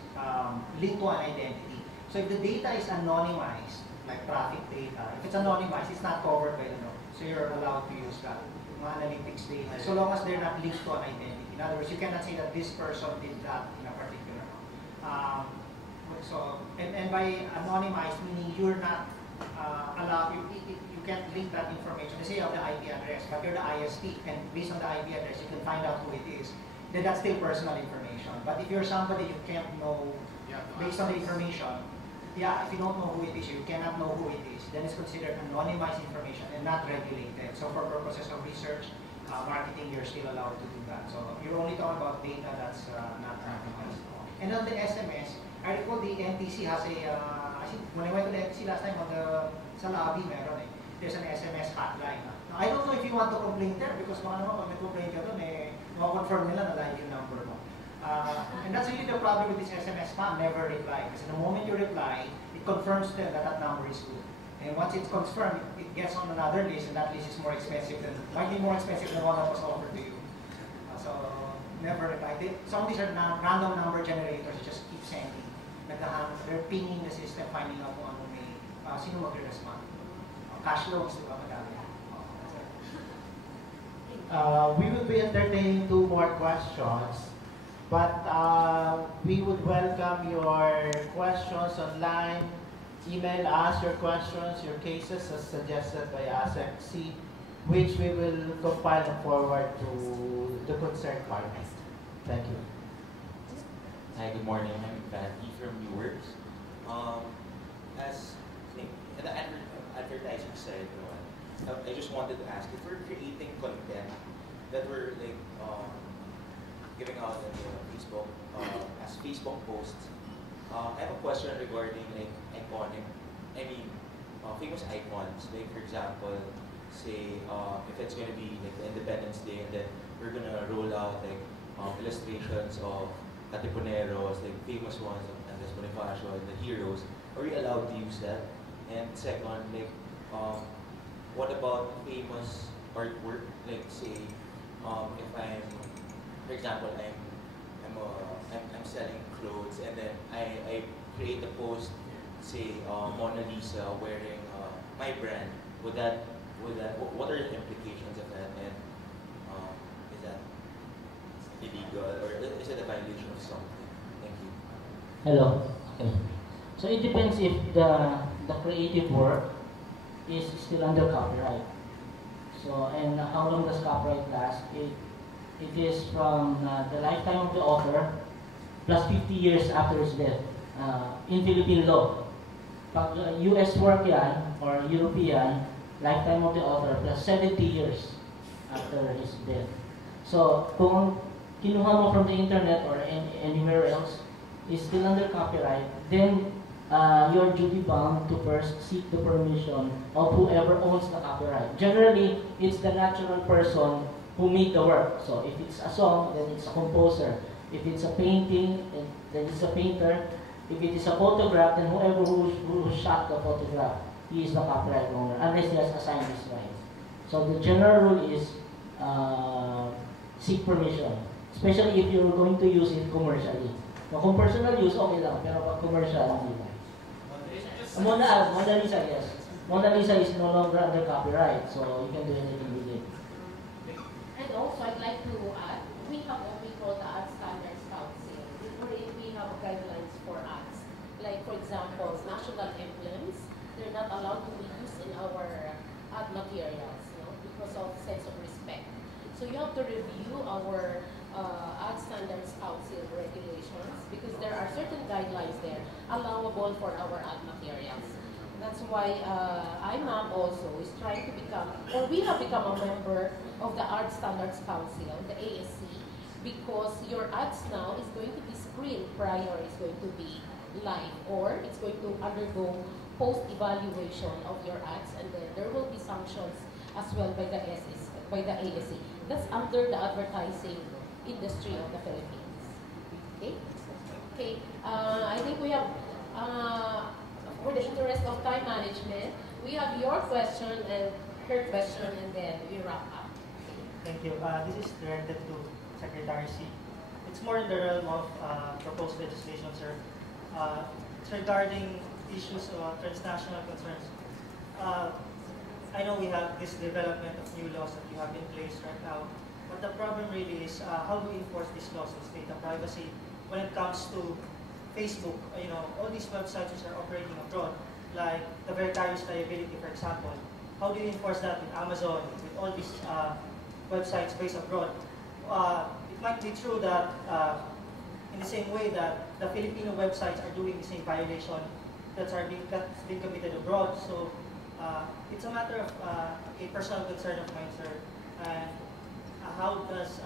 linked to an identity. So if the data is anonymized, like traffic data, if it's anonymized, it's not covered by the law. So you're allowed to use that. Mga analytics data, so long as they're not linked to an identity. In other words, you cannot say that this person did that in a particular. And by anonymized, meaning you're not allowed, you can't link that information. Let's say you have the IP address, but you're the ISP, and based on the IP address, you can find out who it is. Then that's still personal information. But if you're somebody you can't know based on the information, if you don't know who it is, you cannot know who it is, then it's considered anonymized information and not regulated. So for purposes of research, marketing, you're still allowed to do that. So you're only talking about data that's not anonymized. And on the SMS, I recall the NTC has a, I think when I went to the NTC last time on sa lobby, there's an SMS hotline. Now, I don't know if you want to complain there because baka naman pag nag-complain ka doon, makakonfirm nila na live yung number mo. And that's really the problem with this SMS spam, never reply. Because the moment you reply, it confirms to them that that number is good. And once it's confirmed, it gets on another list, and that list is more expensive than, might be more expensive than the one that was offered to you. So never reply. Some of these are random number generators, you just keep sending. They're pinging the system, finding out kung ano may, sino mag-respond. Cash loans, di ba? Madami. We will be entertaining 2 more questions. But we would welcome your questions online. Email us your questions, your cases as suggested by ASEC, which we will compile and forward to the concerned parties. Thank you. Hi, good morning. I'm Fatty from Newarks. As the advertising side, I just wanted to ask if we're creating content that we're giving out on Facebook as Facebook posts. I have a question regarding iconic, famous icons. Like for example, say if it's going to be the Independence Day, and then we're going to roll out illustrations of Katipuneros, famous ones, of Andres Bonifacio, and the heroes. Are we allowed to use that? And second, what about famous artwork? Like say, if I'm, for example, I'm selling clothes, and then I create a post, say Mona Lisa wearing my brand. What are the implications of that? And something. Thank you. Hello. Okay. So it depends if the creative work is still under copyright. So, and how long does copyright last? It is from the lifetime of the author plus 50 years after his death in Philippine law. Pag US work yan or European, lifetime of the author plus 70 years after his death. So, kung kinuha mo from the internet or anywhere else is still under copyright, then you're duty bound to first seek the permission of whoever owns the copyright. Generally, it's the natural person who made the work. So if it's a song, then it's a composer. If it's a painting, then it's a painter. If it is a photograph, then whoever who shot the photograph, he is the copyright owner, unless he has assigned his rights. So the general rule is seek permission, especially if you're going to use it commercially. No, kung personal use, okay lang, pero pag commercial, hindi lang. Mona Lisa, yes. Mona Lisa is no longer under copyright, so you can do anything with it. And also, I'd like to add, we have what we call the Art Standards Council, wherein we have guidelines for arts. Like, for example, national emblems, they're not allowed to be used in our art materials, because of sense of respect. So you have to review our Art Standards Council regulations because there are certain guidelines there allowable for our art materials. That's why IMMAP also is trying to become, or we have become a member of the Art Standards Council, the ASC, because your arts now is going to be screened prior, it's going to be live, or it's going to undergo post-evaluation of your arts, and then there will be sanctions as well by the ASC. That's under the advertising industry of the Philippines. Okay? Okay. I think we have, for the interest of time management, we have your question and her question, and then we wrap up. Thank you. This is directed to Secretary C. It's more in the realm of proposed legislation, sir. It's regarding issues of transnational concerns. I know we have this development of new laws that you have in place right now, but the problem really is how do we enforce these laws of data privacy when it comes to Facebook? All these websites which are operating abroad, like the vicarious liability, for example. How do you enforce that with Amazon, with all these websites based abroad? It might be true that in the same way that the Filipino websites are doing the same violation that's being committed abroad. So it's a matter of a personal concern of mine, sir. And how does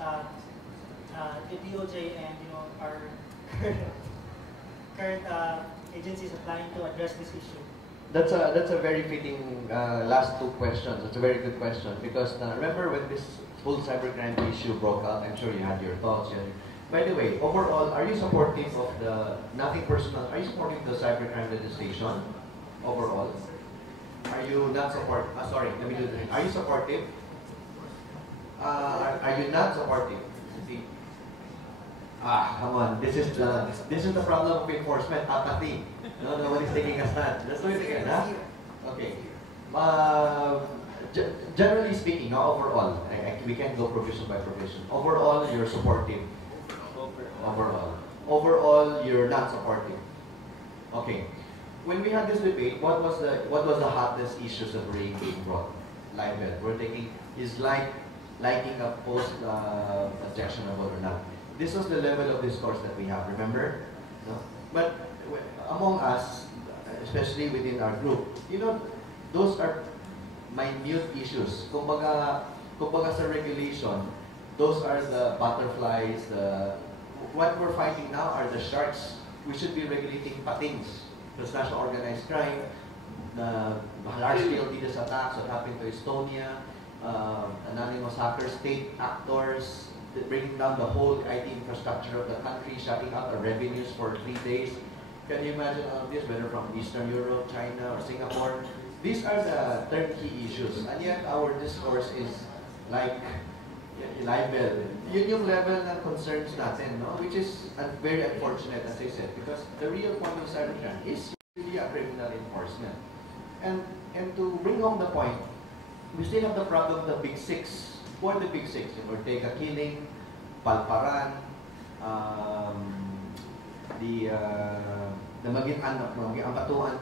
the DOJ and our current agencies are planning to address this issue? That's a very fitting last two questions. It's a very good question because remember when this whole cybercrime issue broke out, I'm sure you had your thoughts. By the way, overall, are you supportive of the, nothing personal, are you supporting the cybercrime legislation overall? Are you not support? Sorry, let me do this. Are you supportive? Are you not supportive? See? Come on. This is the problem of enforcement. Apathy. No, nobody's taking a stand. Let's do it again, huh? Okay. Generally speaking, overall, we can go provision by provision. Overall, you're supportive. Overall, you're not supportive. Okay. When we had this debate, what was the hottest issues that were being brought? Libel. We're taking, is liking a post objectionable or not? This was the level of discourse that we have. Remember? No? But among us, especially within our group, those are minute issues. Kumbaga sa regulation, those are the butterflies. What we're fighting now are the sharks. We should be regulating patings. Transnational organized crime, large-scale DDoS attacks that happened to Estonia, anonymous hackers, state actors, bringing down the whole IT infrastructure of the country, shutting out the revenues for 3 days. Can you imagine all of this, whether from Eastern Europe, China, or Singapore? These are the turnkey issues, and yet our discourse is like libel. Yun yung level ng concerns natin, no? Which is very unfortunate, as I said, because the real point of cybercrime is really a criminal enforcement. And to bring home the point, we still have the problem of the big six. Who are the big six? Ortega killing, Palparan, the Magian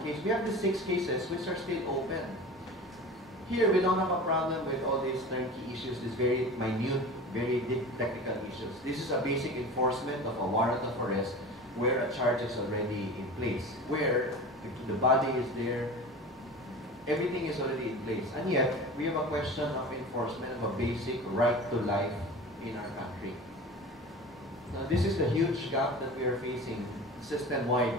case, we have the 6 cases which are still open. Here, we don't have a problem with all these turnkey issues, these very minute, very deep technical issues. This is a basic enforcement of a warrant of arrest where a charge is already in place, where the body is there, everything is already in place. And yet, we have a question of enforcement of a basic right to life in our country. Now, this is the huge gap that we are facing system-wide.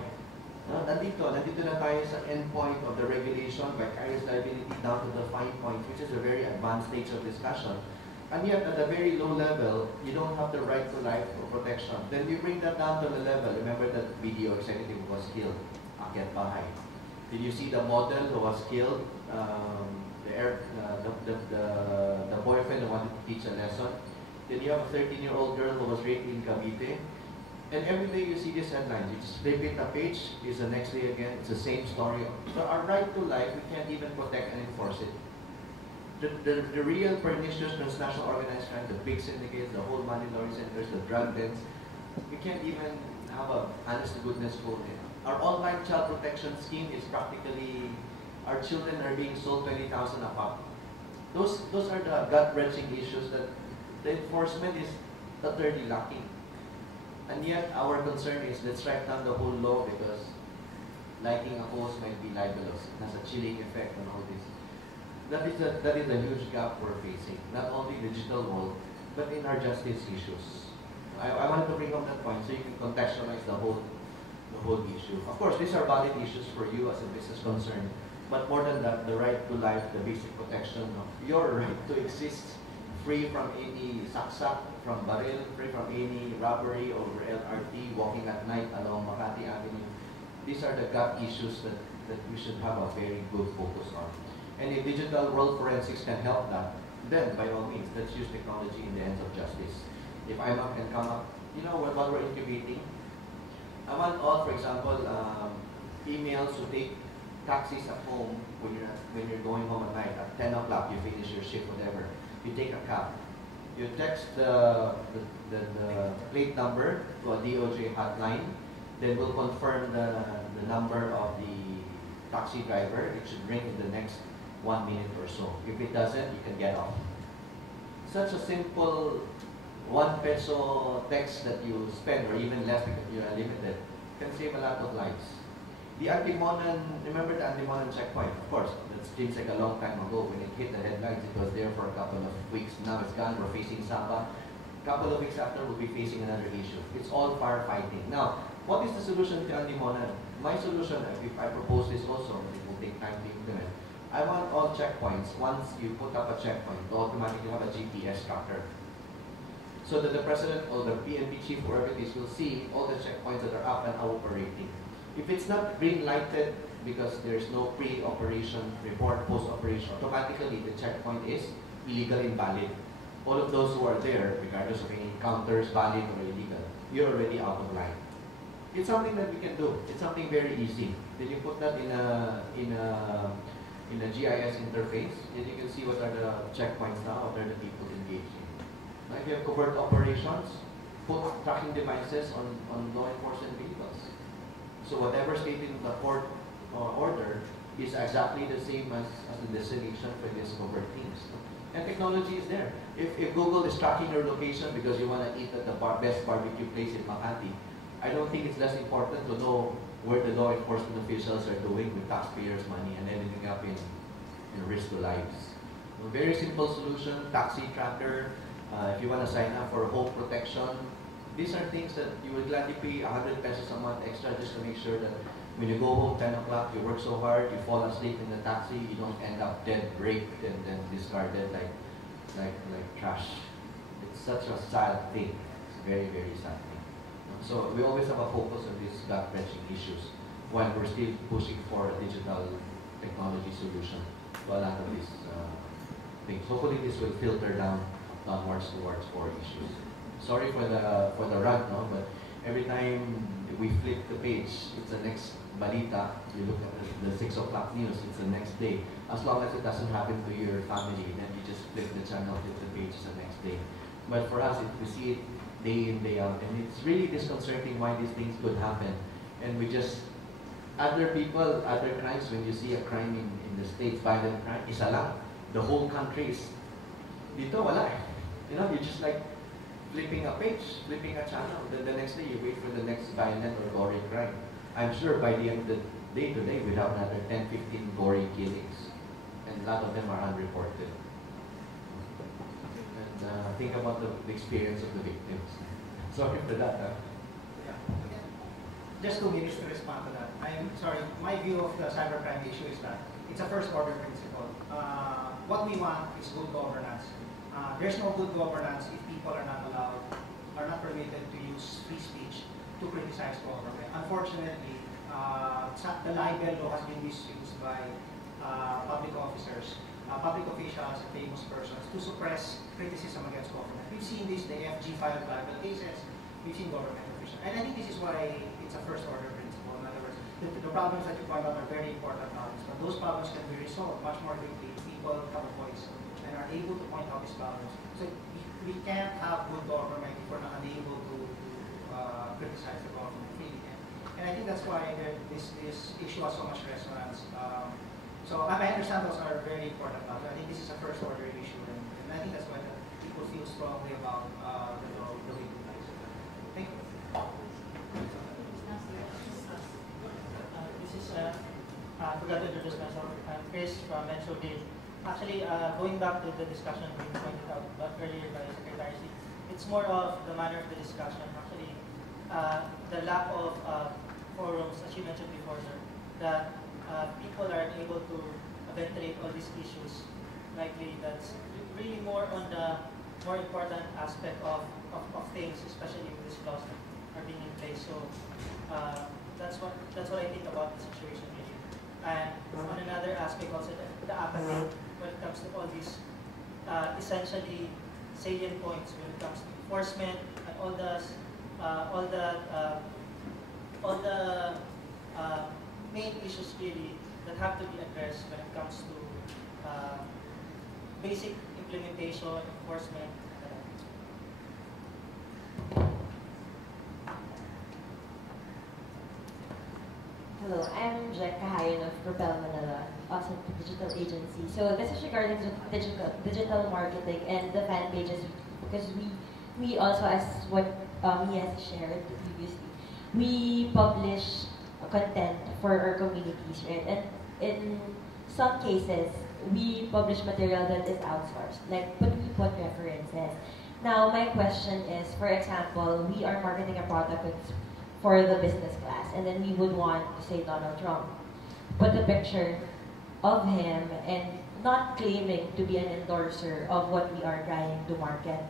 Nandito na tayo sa endpoint of the regulation, vicarious liability down to the fine point, which is a very advanced stage of discussion. And yet, at a very low level, you don't have the right to life or protection. Then you bring that down to the level. Remember that video executive who was killed, Akyat Bahay. Did you see the model who was killed? The boyfriend who wanted to teach a lesson. Then you have a 13-year-old girl who was raped in Cavite. And every day you see these headlines. You just flip it a page, it's the next day again, it's the same story. So our right to life, we can't even protect and enforce it. The real pernicious transnational organized crime, the big syndicates, the whole money laundering centers, the drug dens, we can't even have a honest-to-goodness goal. Our online child protection scheme is practically, our children are being sold 20,000 a pop. Those are the gut-wrenching issues that the enforcement is utterly lacking. And yet, our concern is let's strike down the whole law because liking a post might be libelous. It has a chilling effect on all this. That is a huge gap we're facing, not only in the digital world, but in our justice issues. I wanted to bring up that point so you can contextualize the whole issue. Of course, these are valid issues for you as a business concern, but more than that, the right to life, the basic protection of your right to exist, free from any saksak, from baril, free from any robbery over LRT, walking at night along Makati Avenue. These are the gap issues that we should have a very good focus on. And if digital world forensics can help that, then by all means, let's use technology in the hands of justice. If IMMAP can come up, you know what we're incubating? I want all, for example, emails to take taxis at home when you're going home at night. At 10 o'clock, you finish your shift, whatever. You take a cab. You text the plate number to a DOJ hotline. Then we'll confirm the number of the taxi driver. It should ring in the next 1 minute or so. If it doesn't, you can get off. Such a simple 1 peso text that you spend, or even less because you are limited, can save a lot of lives. The Antimonan, remember the Antimonan checkpoint? Of course, that seems like a long time ago. When it hit the headlines, it was there for a couple of weeks. Now it's gone, we're facing Saba. A couple of weeks after, we'll be facing another issue. It's all firefighting. Now, what is the solution to Antimonan? My solution, if I propose this also, it will take time to implement. I want all checkpoints, once you put up a checkpoint, to automatically have a GPS tracker. So that the president or the PNP chief, whoever it is, will see all the checkpoints that are up and operating. If it's not green lighted because there's no pre-operation report, post-operation, automatically the checkpoint is illegal, invalid. All of those who are there, regardless of any counters, valid or illegal, you're already out of line. It's something that we can do. It's something very easy. Then you put that in a GIS interface, and you can see what are the checkpoints now, what are the people engaged in. Now, if you have covert operations, put tracking devices on law enforcement vehicles. So whatever stated in the court order is exactly the same as the destination for these covert teams. And technology is there. If Google is tracking your location because you want to eat at the best barbecue place in Makati, I don't think it's less important to know where the law enforcement officials are doing with taxpayers' money and ending up in risk to lives. A very simple solution, taxi tracker. If you want to sign up for home protection, these are things that you would gladly pay 100 pesos a month extra just to make sure that when you go home 10 o'clock, you work so hard, you fall asleep in the taxi, you don't end up dead, raped, and then discarded like trash. It's such a sad thing. It's a very, very sad thing. So we always have a focus on these gut-wrenching issues while we're still pushing for a digital technology solution to a lot of these things. Hopefully this will filter downwards towards more issues. Sorry for the rant, no? But every time we flip the page, it's the next balita. You look at the 6 o'clock news, it's the next day. As long as it doesn't happen to your family, then you just flip the channel, flip the page, it's the next day. But for us, we see it day in, day out, and it's really disconcerting why these things could happen. And we just, other people, other crimes, when you see a crime in the States, violent crime, isa lang. The whole country is, dito wala eh. You know, you're just like flipping a page, flipping a channel. Then the next day, you wait for the next violent or gory crime. I'm sure by the end of the day today, we'll have another 10, 15 gory killings. And a lot of them are unreported. And think about the experience of the victims. Sorry for that. Yeah. Just 2 minutes to respond to that. I'm sorry, my view of the cybercrime issue is that it's a first order principle. What we want is good governance. There's no good governance if people are not allowed, are not permitted to use free speech to criticize government. Unfortunately, the libel law has been misused by public officers, public officials, and famous persons to suppress criticism against government. We've seen this, the FG filed libel cases, we've seen government officials. And I think this is why it's a first order principle. In other words, the problems that you point out are very important problems, but those problems can be resolved much more quickly if people have a voice and are able to point out these problems. So we can't have good government if we're not unable to criticize the government. Really can't. And I think that's why this issue has so much resonance. So I understand those are very important matters. I think this is a first order issue, and I think that's why people feel strongly about the way to place it. Thank you. This is, I forgot to introduce myself. I'm Chris from Metro Gate. Actually, going back to the discussion being pointed out earlier by Secretary C, it's more of the manner of the discussion. Actually, the lack of forums, as you mentioned before, sir, that people are able to ventilate all these issues. Likely, that's really more on the more important aspect of things, especially with these laws that are being in place. So that's what I think about the situation really. And on another aspect also, the apathy when it comes to all these essentially salient points when it comes to enforcement and all the main issues really that have to be addressed when it comes to basic implementation, enforcement. Hello, I'm Jack Kahayan of Propel Manila, also the digital agency. So this is regarding to digital marketing and the fan pages, because we also, as what he has shared previously, we publish content for our communities, right? And in some cases, we publish material that is outsourced, like we put references. Now, my question is, for example, we are marketing a product for the business class, and then we would want to say Donald Trump, put a picture of him and not claiming to be an endorser of what we are trying to market,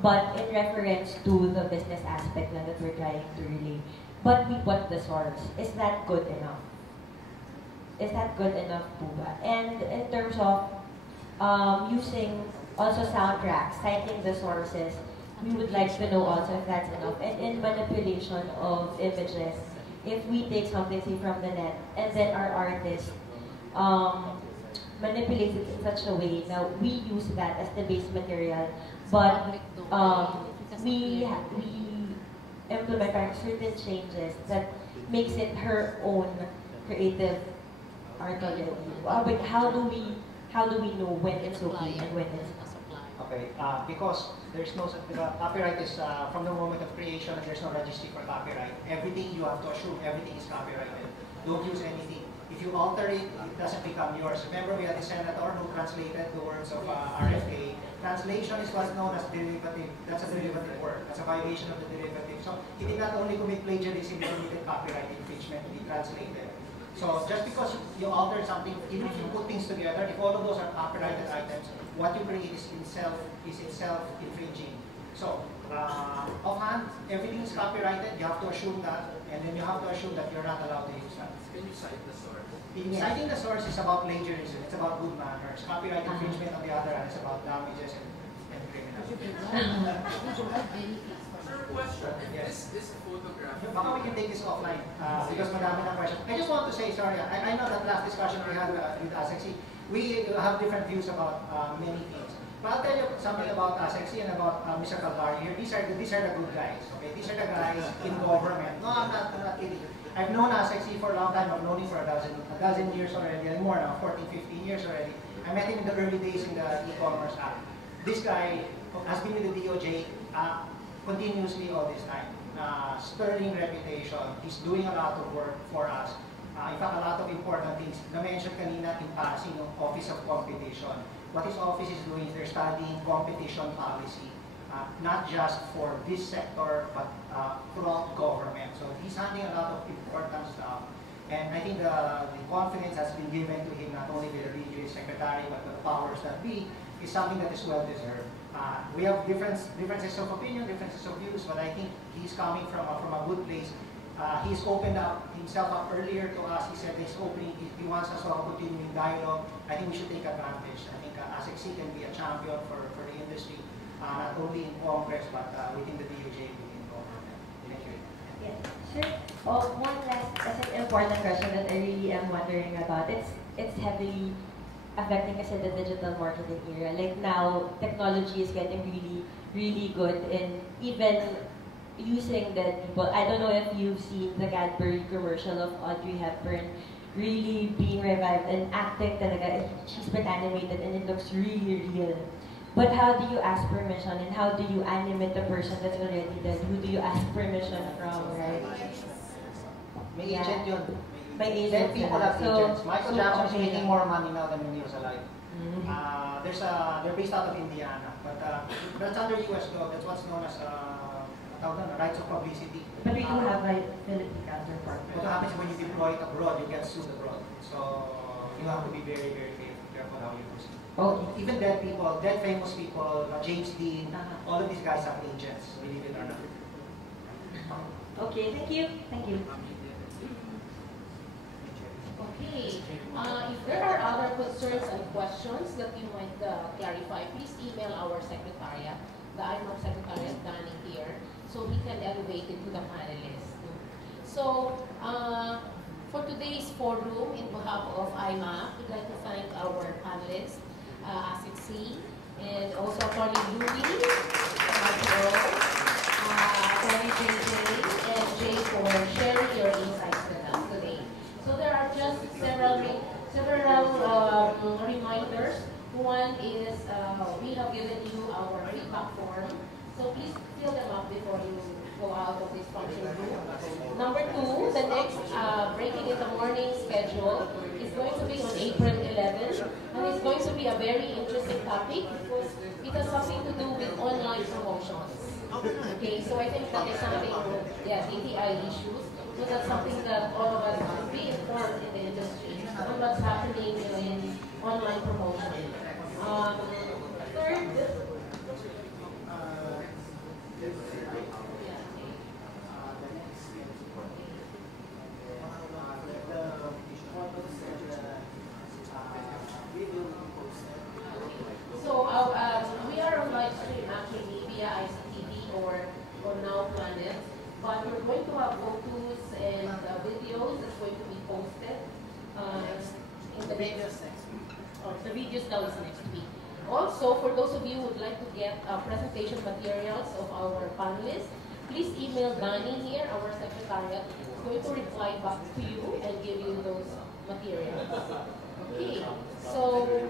but in reference to the business aspect that we're trying to relay. But we put the source. Is that good enough? Is that good enough, Puba? And in terms of using also soundtracks, citing the sources, we would like to know also if that's enough. And in manipulation of images, if we take something, say, from the net, and then our artist manipulates it in such a way, now we use that as the base material, but we implement our certain changes that makes it her own creative art already. But how do we know when it's okay and when it's not? Okay, because there's no copyright is from the moment of creation, and there's no registry for copyright. Everything you have to assume everything is copyrighted. Don't use anything. If you alter it, it doesn't become yours. Remember, we had a senator who translated the words of RFK. Translation is what's known as derivative. That's a derivative word. That's a violation of the derivative. So he did not only commit plagiarism, he committed copyright infringement. He translated. So just because you alter something, even if you put things together, if all of those are copyrighted items, what you create is itself infringing. So offhand, everything is copyrighted. You have to assume that, and then you have to assume that you're not allowed to use that. Can you cite the source? Citing the source is about plagiarism. It's about good manners. Copyright infringement, on the other hand, is about damages and criminality. Sir, question. Yes. This photograph. Baka we can take this offline because madami na question. I just want to say, sorry, I know that last discussion we had with Asexi, we have different views about many things. But I'll tell you something about Sexy and about Mr. Calvari here. These are the good guys. Okay, these are the guys in government. No, I'm not kidding. I've known Sexy for a long time. I've known him for a dozen years already, and more now, 14, 15 years already. I met him in the early days in the e-commerce app. This guy has been with the DOJ continuously all this time. Sterling reputation. He's doing a lot of work for us. In fact, a lot of important things. Na-mention kanina in passing yung Office of Competition. What his office is doing is they're studying competition policy, not just for this sector, but throughout government. So he's handling a lot of important stuff. And I think the confidence has been given to him not only by the regional secretary, but the powers that be, is something that is well deserved. We have differences of opinion, differences of views, but I think he's coming from a good place. He's opened up himself up earlier to us. He said he's opening, he wants us to have a continuing dialogue. I think we should take advantage. I think ASEC can be a champion for the industry, not only in Congress, but within the DOJ, within government. Thank you. Yeah, sure. Oh, one last, that's an important question that I really am wondering about. It's heavily affecting kasi the digital marketing era. Like now, technology is getting really, really good in even using dead people. I don't know if you've seen the Cadbury commercial of Audrey Hepburn really being revived and acting talaga. She's been animated and it looks really real. But how do you ask permission and how do you animate the person that's already dead? Who do you ask permission from, right? May agent yun. May agent. Then people have agents. Michael Jackson is okay. making more money now than when he was alive. Mm-hmm. They're based out of Indiana, but that's under US law. That's what's known as rights of publicity. But we do have a Philippine counterpart. What happens when you deploy it abroad, you get sued abroad. So you have to be very, very careful how you proceed. Oh. Even dead people, dead famous people, James Dean, all of these guys have agents, believe it or not. Okay, thank you. Thank you. Okay. If there are other concerns and questions that you might clarify, please email our secretariat, the IMMAP secretariat Danny here, so he can elevate it to the panelists. So, for today's forum, in behalf of IMMAP, we'd like to thank our panelists, ASEC C, and also Attorney Louie, Attorney JJ, and Jay for sharing your insights with us today. So there are just several reminders. One is we have given you our feedback form, so please fill them up before you go out of this function room. Number two, the next Breaking in the Morning schedule is going to be on April 11th, and it's going to be a very interesting topic because it has something to do with online promotions. Okay, so I think that is something, yeah, DTI issues. So that's something that all of us should be informed in the industry on what's happening in online promotion. Third, we are on live stream actually via ICTV or NowPlanet, but we're going to have photos and videos that's going to be posted in the videos next week. The videos now is next week. Also, for those of you who would like to get presentation materials of our panelists, please email Danny here, our secretariat. He's going to reply back to you and give you those materials. Okay, so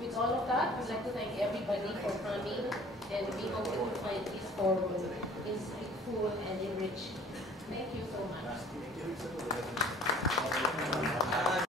with all of that, I'd like to thank everybody for coming, and we hope you will find this forum insightful and enriching. Thank you so much.